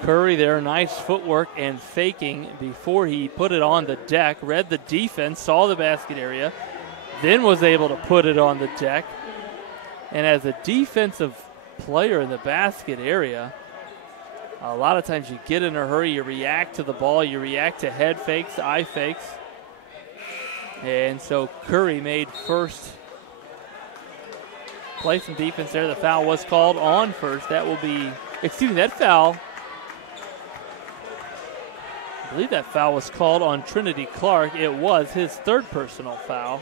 Curry there, nice footwork and faking before he put it on the deck. Read the defense, saw the basket area, then was able to put it on the deck. And as a defensive player in the basket area, a lot of times you get in a hurry, you react to the ball, you react to head fakes, eye fakes. And so Curry made first. Play some defense there. The foul was called on first. That will be, that foul. I believe that foul was called on Trinity Clark. It was his 3rd personal foul.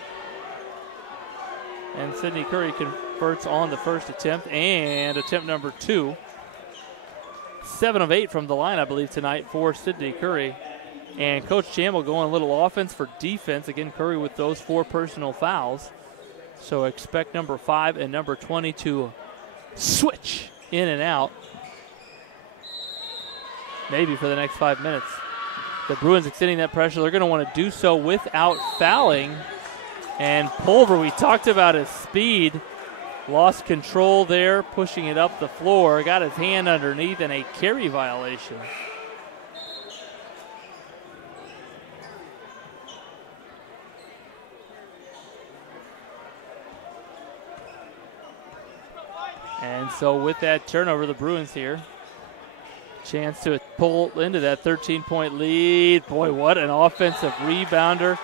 And Sidney Curry converts on the first attempt and attempt number 2. 7 of 8 from the line, I believe, tonight for Sidney Curry. And Coach Chamble going a little offense for defense. Again, Curry with those 4 personal fouls. So expect number 5 and number 20 to switch in and out, maybe for the next 5 minutes. The Bruins extending that pressure. They're going to want to do so without fouling. And Pulver, we talked about his speed, lost control there, pushing it up the floor, got his hand underneath, and a carry violation. And so with that turnover, the Bruins here, chance to pull into that 13-point lead. Boy, what an offensive rebounder.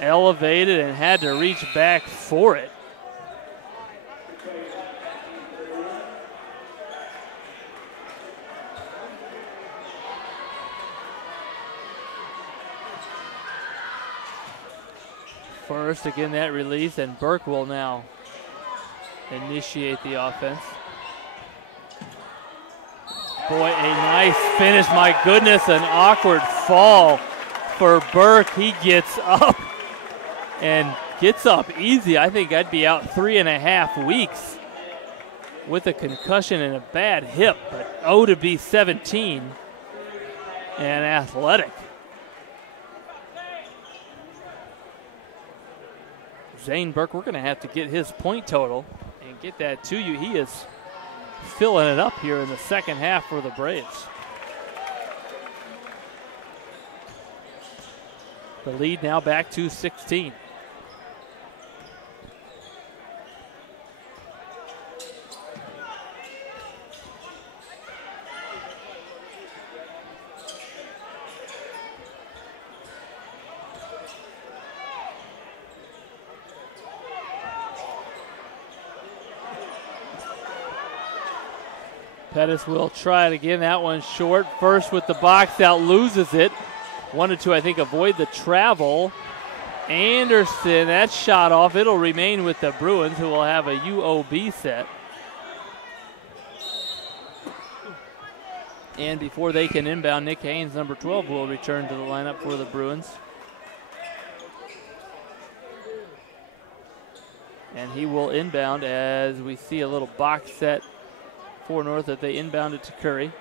Elevated and had to reach back for it. First, again, that release, and Burke will now initiate the offense. Boy, a nice finish. My goodness, an awkward fall for Burke. He gets up and gets up easy. I think I'd be out 3.5 weeks with a concussion and a bad hip, but O to be 17 and athletic. Zane Burke, we're going to have to get his point total and get that to you. He is filling it up here in the second half for the Braves. The lead now back to 16. Pettis will try it again. That one's short. First with the box out, loses it. Wanted to, I think, avoid the travel. Anderson, that shot off. It'll remain with the Bruins, who will have a UOB set. And before they can inbound, Nick Haynes, number 12, will return to the lineup for the Bruins. And he will inbound as we see a little box set for Northrop. They inbound it to Curry.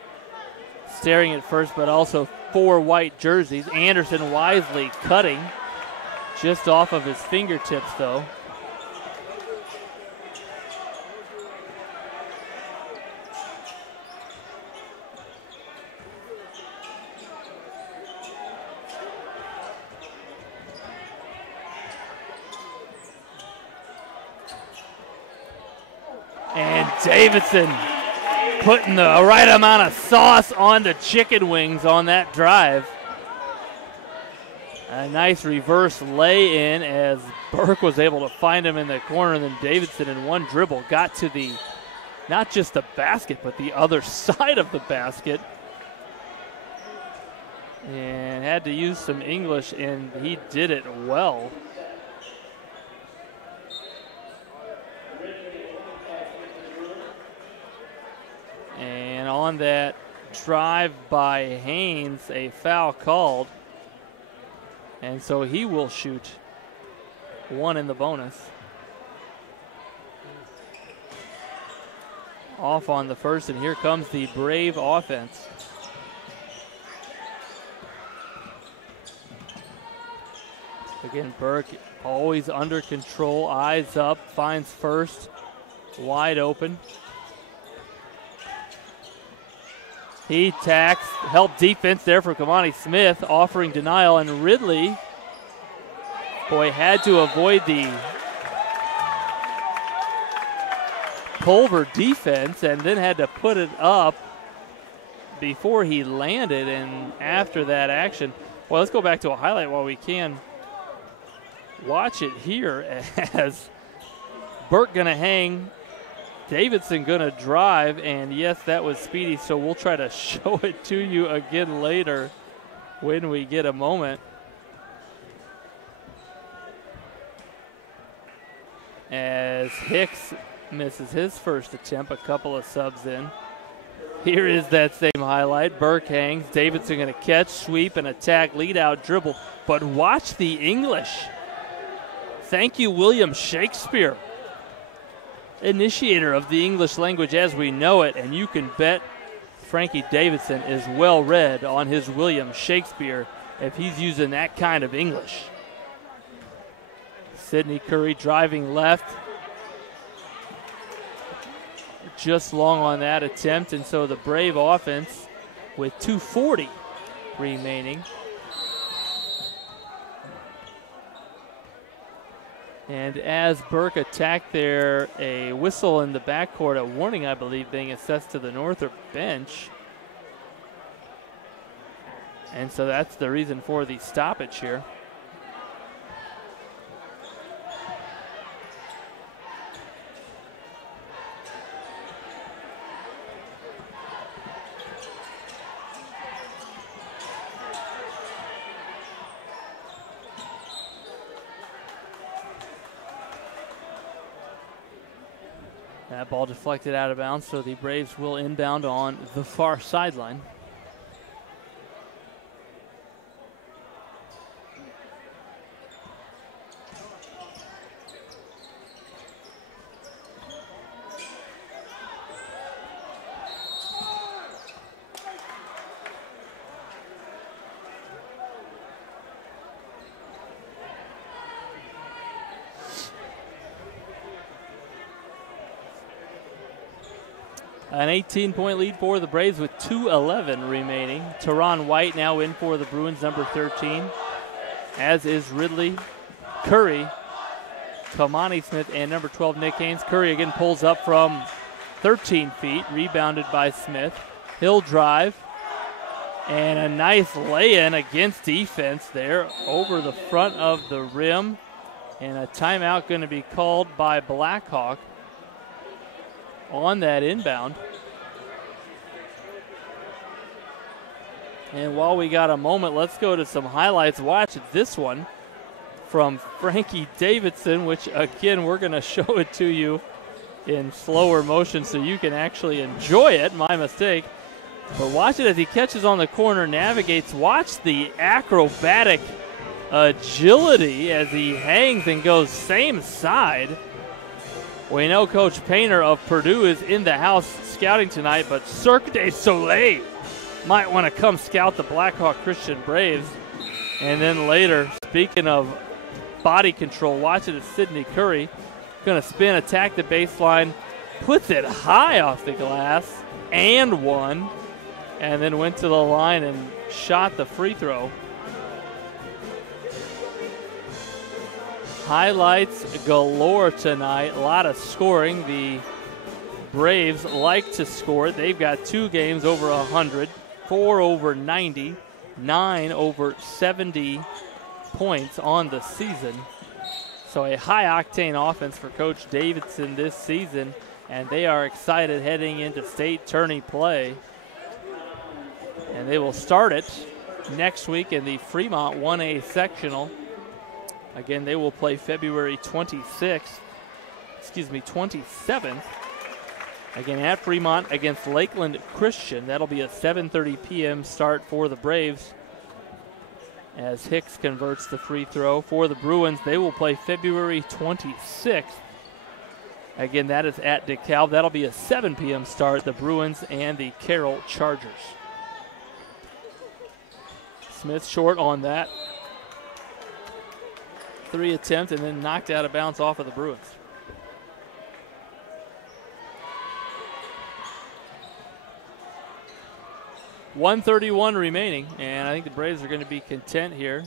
Staring at first, but also 4 white jerseys. Anderson wisely cutting just off of his fingertips, though. And Davidson putting the right amount of sauce on the chicken wings on that drive. A nice reverse lay-in as Burke was able to find him in the corner, and then Davidson in one dribble got to the, not just the basket, but the other side of the basket. And had to use some English, and he did it well. And on that drive by Haynes, a foul called. And so he will shoot one in the bonus. Off on the first, and here comes the Brave offense. Again, Burke always under control, eyes up, finds first, wide open. He tacks, help defense there for Kamani Smith, offering denial, and Ridley, boy, had to avoid the Culver defense and then had to put it up before he landed. And after that action, well, let's go back to a highlight while we can. Watch it here as Burke gonna hang, Davidson gonna drive, and yes, that was speedy, so we'll try to show it to you again later when we get a moment. As Hicks misses his first attempt, a couple of subs in. Here is that same highlight. Burke hangs, Davidson gonna catch, sweep, and attack, lead out, dribble, but watch the English. Thank you, William Shakespeare, initiator of the English language as we know it, and you can bet Frankie Davidson is well read on his William Shakespeare if he's using that kind of English. Sidney Curry driving left, just long on that attempt, and so the Brave offense with 2:40 remaining. And as Burke attacked there, a whistle in the backcourt, a warning, I believe, being assessed to the Northrop bench. And so that's the reason for the stoppage here. That ball deflected out of bounds, so the Braves will inbound on the far sideline. An 18-point lead for the Braves with 2:11 remaining. Teron White now in for the Bruins, number 13, as is Ridley, Curry, Kamani Smith, and number 12, Nick Haynes. Curry again pulls up from 13 feet, rebounded by Smith. He'll drive, and a nice lay-in against defense there over the front of the rim, and a timeout going to be called by Blackhawk on that inbound. And while we got a moment, let's go to some highlights. Watch this one from Frankie Davidson, which again, we're going to show it to you in slower motion so you can actually enjoy it. My mistake. But watch it as he catches on the corner, navigates. Watch the acrobatic agility as he hangs and goes same side. We know Coach Painter of Purdue is in the house scouting tonight, but Cirque du Soleil might want to come scout the Blackhawk Christian Braves. And then later, speaking of body control, watch it as Sidney Curry going to spin, attack the baseline, puts it high off the glass, and one, and then went to the line and shot the free throw. Highlights galore tonight. A lot of scoring. The Braves like to score. They've got 2 games over 100, 4 over 90, 9 over 70 points on the season. So a high-octane offense for Coach Davidson this season, and they are excited heading into state tourney play. And they will start it next week in the Fremont 1A sectional. Again, they will play February 27th, again at Fremont against Lakeland Christian. That'll be a 7:30 p.m. start for the Braves as Hicks converts the free throw. For the Bruins, they will play February 26th. Again, that is at DeKalb. That'll be a 7 p.m. start, the Bruins and the Carroll Chargers. Smith short on that. 3 attempt and then knocked out of bounds off of the Bruins. .131 remaining, and I think the Braves are going to be content here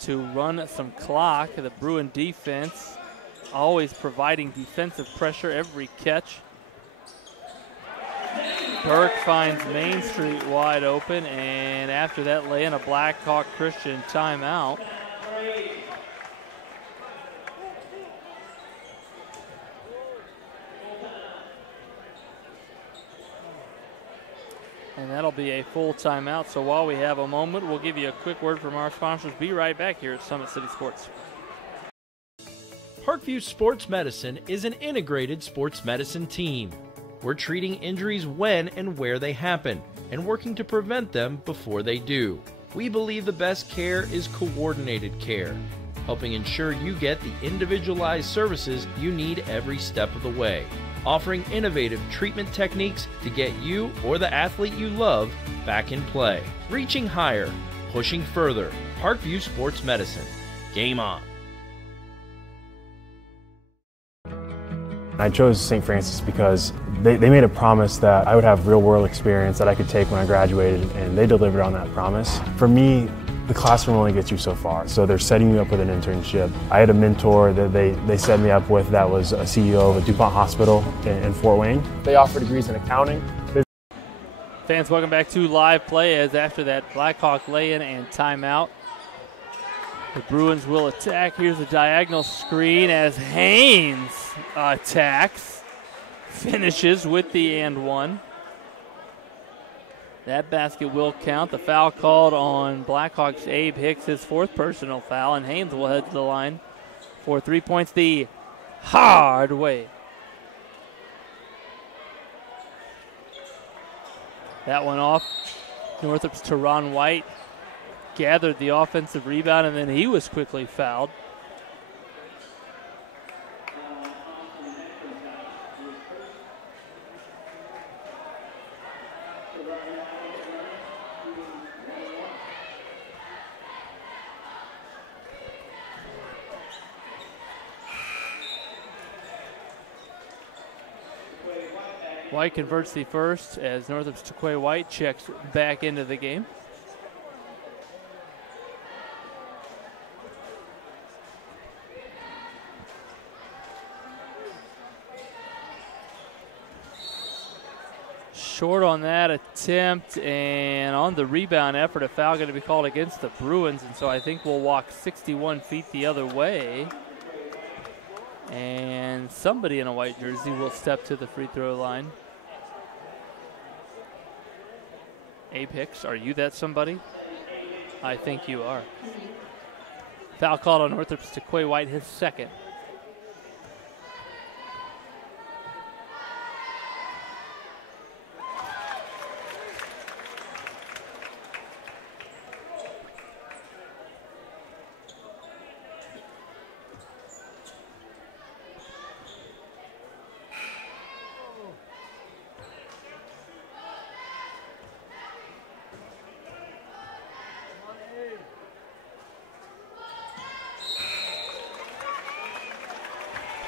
to run some clock. The Bruin defense always providing defensive pressure every catch. Burke finds Main Street wide open, and after that lay in a Blackhawk Christian timeout. And that'll be a full timeout. So while we have a moment, we'll give you a quick word from our sponsors. Be right back here at Summit City Sports. Parkview Sports Medicine is an integrated sports medicine team. We're treating injuries when and where they happen and working to prevent them before they do. We believe the best care is coordinated care, helping ensure you get the individualized services you need every step of the way, offering innovative treatment techniques to get you or the athlete you love back in play. Reaching higher, pushing further. Parkview Sports Medicine. Game on. I chose St. Francis because they made a promise that I would have real-world experience that I could take when I graduated, and they delivered on that promise. For me, the classroom only gets you so far, so they're setting you up with an internship. I had a mentor that they set me up with that was a CEO of a DuPont hospital in Fort Wayne. They offer degrees in accounting. Fans, welcome back to live play as after that Blackhawk lay-in and timeout, the Bruins will attack. Here's a diagonal screen as Haynes attacks, finishes with the and one. That basket will count. The foul called on Blackhawks' Abe Hicks, his 4th personal foul, and Haynes will head to the line for 3 points the hard way. That one off. Northrop's Teron White gathered the offensive rebound, and then he was quickly fouled. White converts the first as Northrop's Taquay White checks back into the game. Short on that attempt, and on the rebound effort, a foul going to be called against the Bruins, and so I think we'll walk 61 feet the other way. And somebody in a white jersey will step to the free throw line. Abe Hicks, are you that somebody? I think you are. Foul called on Northrop's Taquay White, his 2nd.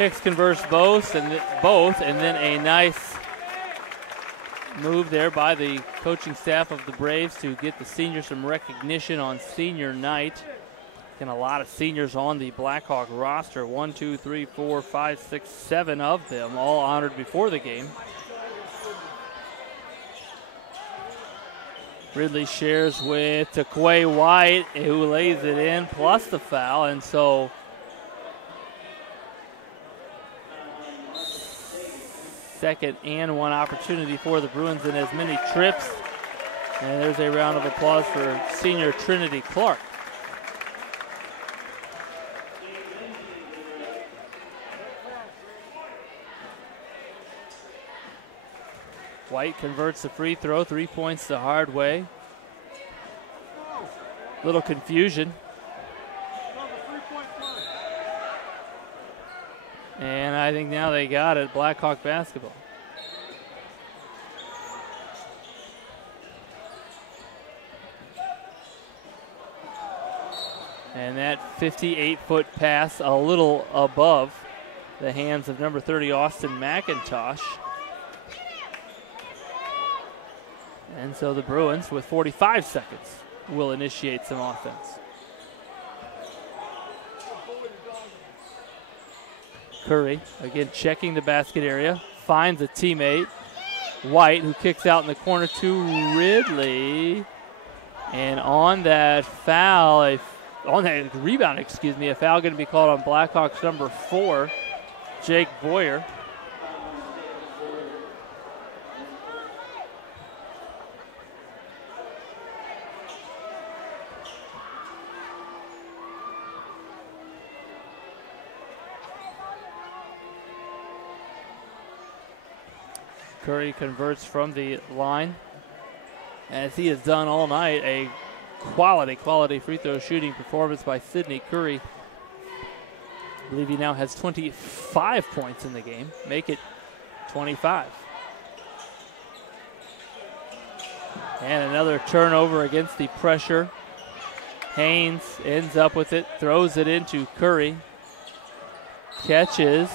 Hicks converts both, and then a nice move there by the coaching staff of the Braves to get the seniors some recognition on senior night. And a lot of seniors on the Blackhawk roster. 1, 2, 3, 4, 5, 6, 7 of them, all honored before the game. Ridley shares with Taquay White, who lays it in, plus the foul, and so second and one opportunity for the Bruins in as many trips. And there's a round of applause for senior Trinity Clark. White converts the free throw, 3 points the hard way. Little confusion. And I think now they got it, Blackhawk basketball. And that 58-foot pass a little above the hands of number 30, Austin McIntosh. And so the Bruins, with 45 seconds, will initiate some offense. Curry, again, checking the basket area, finds a teammate, White, who kicks out in the corner to Ridley. And on that foul, on that rebound, a foul going to be called on Blackhawks number 4, Jake Boyer. Curry converts from the line, as he has done all night. A quality free throw shooting performance by Sidney Curry. I believe he now has 25 points in the game. Make it 25. And another turnover against the pressure. Haynes ends up with it, throws it into Curry. Catches.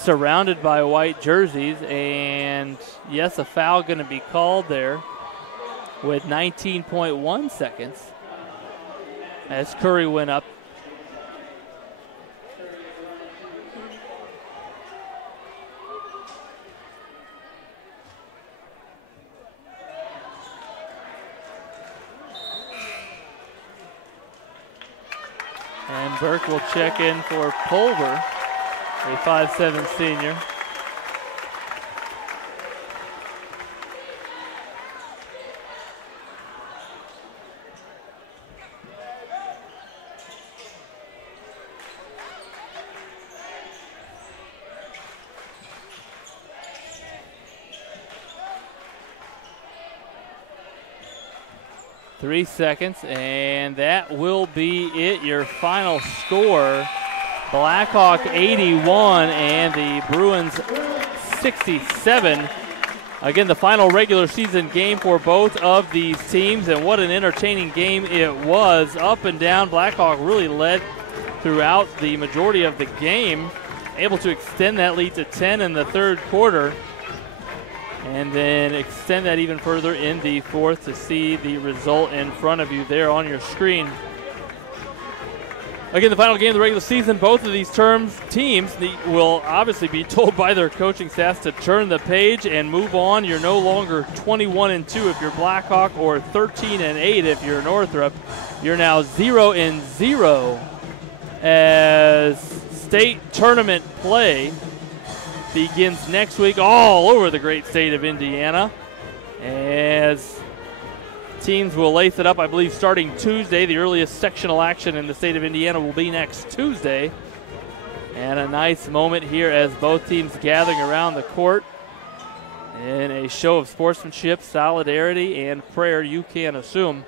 Surrounded by white jerseys, and yes, a foul going to be called there with 19.1 seconds as Curry went up. And Burke will check in for Pulver, a 5'7" senior. Three seconds, and that will be it. Your final score: Blackhawk 81 and the Bruins 67. Again, the final regular season game for both of these teams, and what an entertaining game it was. Up and down, Blackhawk really led throughout the majority of the game, able to extend that lead to 10 in the third quarter, and then extend that even further in the fourth to see the result in front of you there on your screen. Again, the final game of the regular season, both of these teams will obviously be told by their coaching staffs to turn the page and move on. You're no longer 21-2 if you're Blackhawk, or 13-8 if you're Northrop. You're now 0-0 as state tournament play begins next week all over the great state of Indiana, as teams will lace it up, I believe, starting Tuesday. The earliest sectional action in the state of Indiana will be next Tuesday. And a nice moment here as both teams gathering around the court in a show of sportsmanship, solidarity, and prayer, you can assume.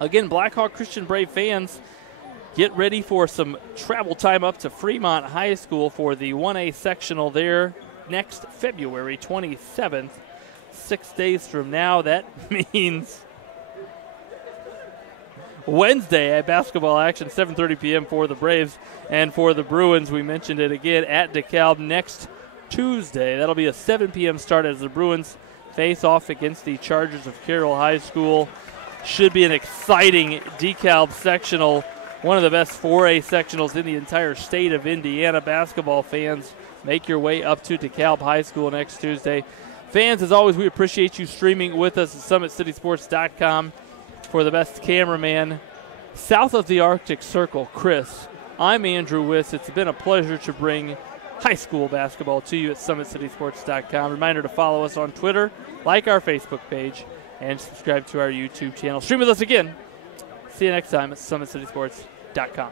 Again, Blackhawk Christian Brave fans, get ready for some travel time up to Fremont High School for the 1A sectional there next February 27th, 6 days from now. That means Wednesday basketball action, 7:30 p.m. for the Braves. And for the Bruins, we mentioned it again, at DeKalb next Tuesday. That'll be a 7 p.m. start as the Bruins face off against the Chargers of Carroll High School. Should be an exciting DeKalb sectional, one of the best 4A sectionals in the entire state of Indiana. Basketball fans, make your way up to DeKalb High School next Tuesday. Fans, as always, we appreciate you streaming with us at SummitCitySports.com. For the best cameraman south of the Arctic Circle, Chris, I'm Andrew Wiss. It's been a pleasure to bring high school basketball to you at SummitCitySports.com. Reminder to follow us on Twitter, like our Facebook page, and subscribe to our YouTube channel. Stream with us again. See you next time at SummitCitySports.com.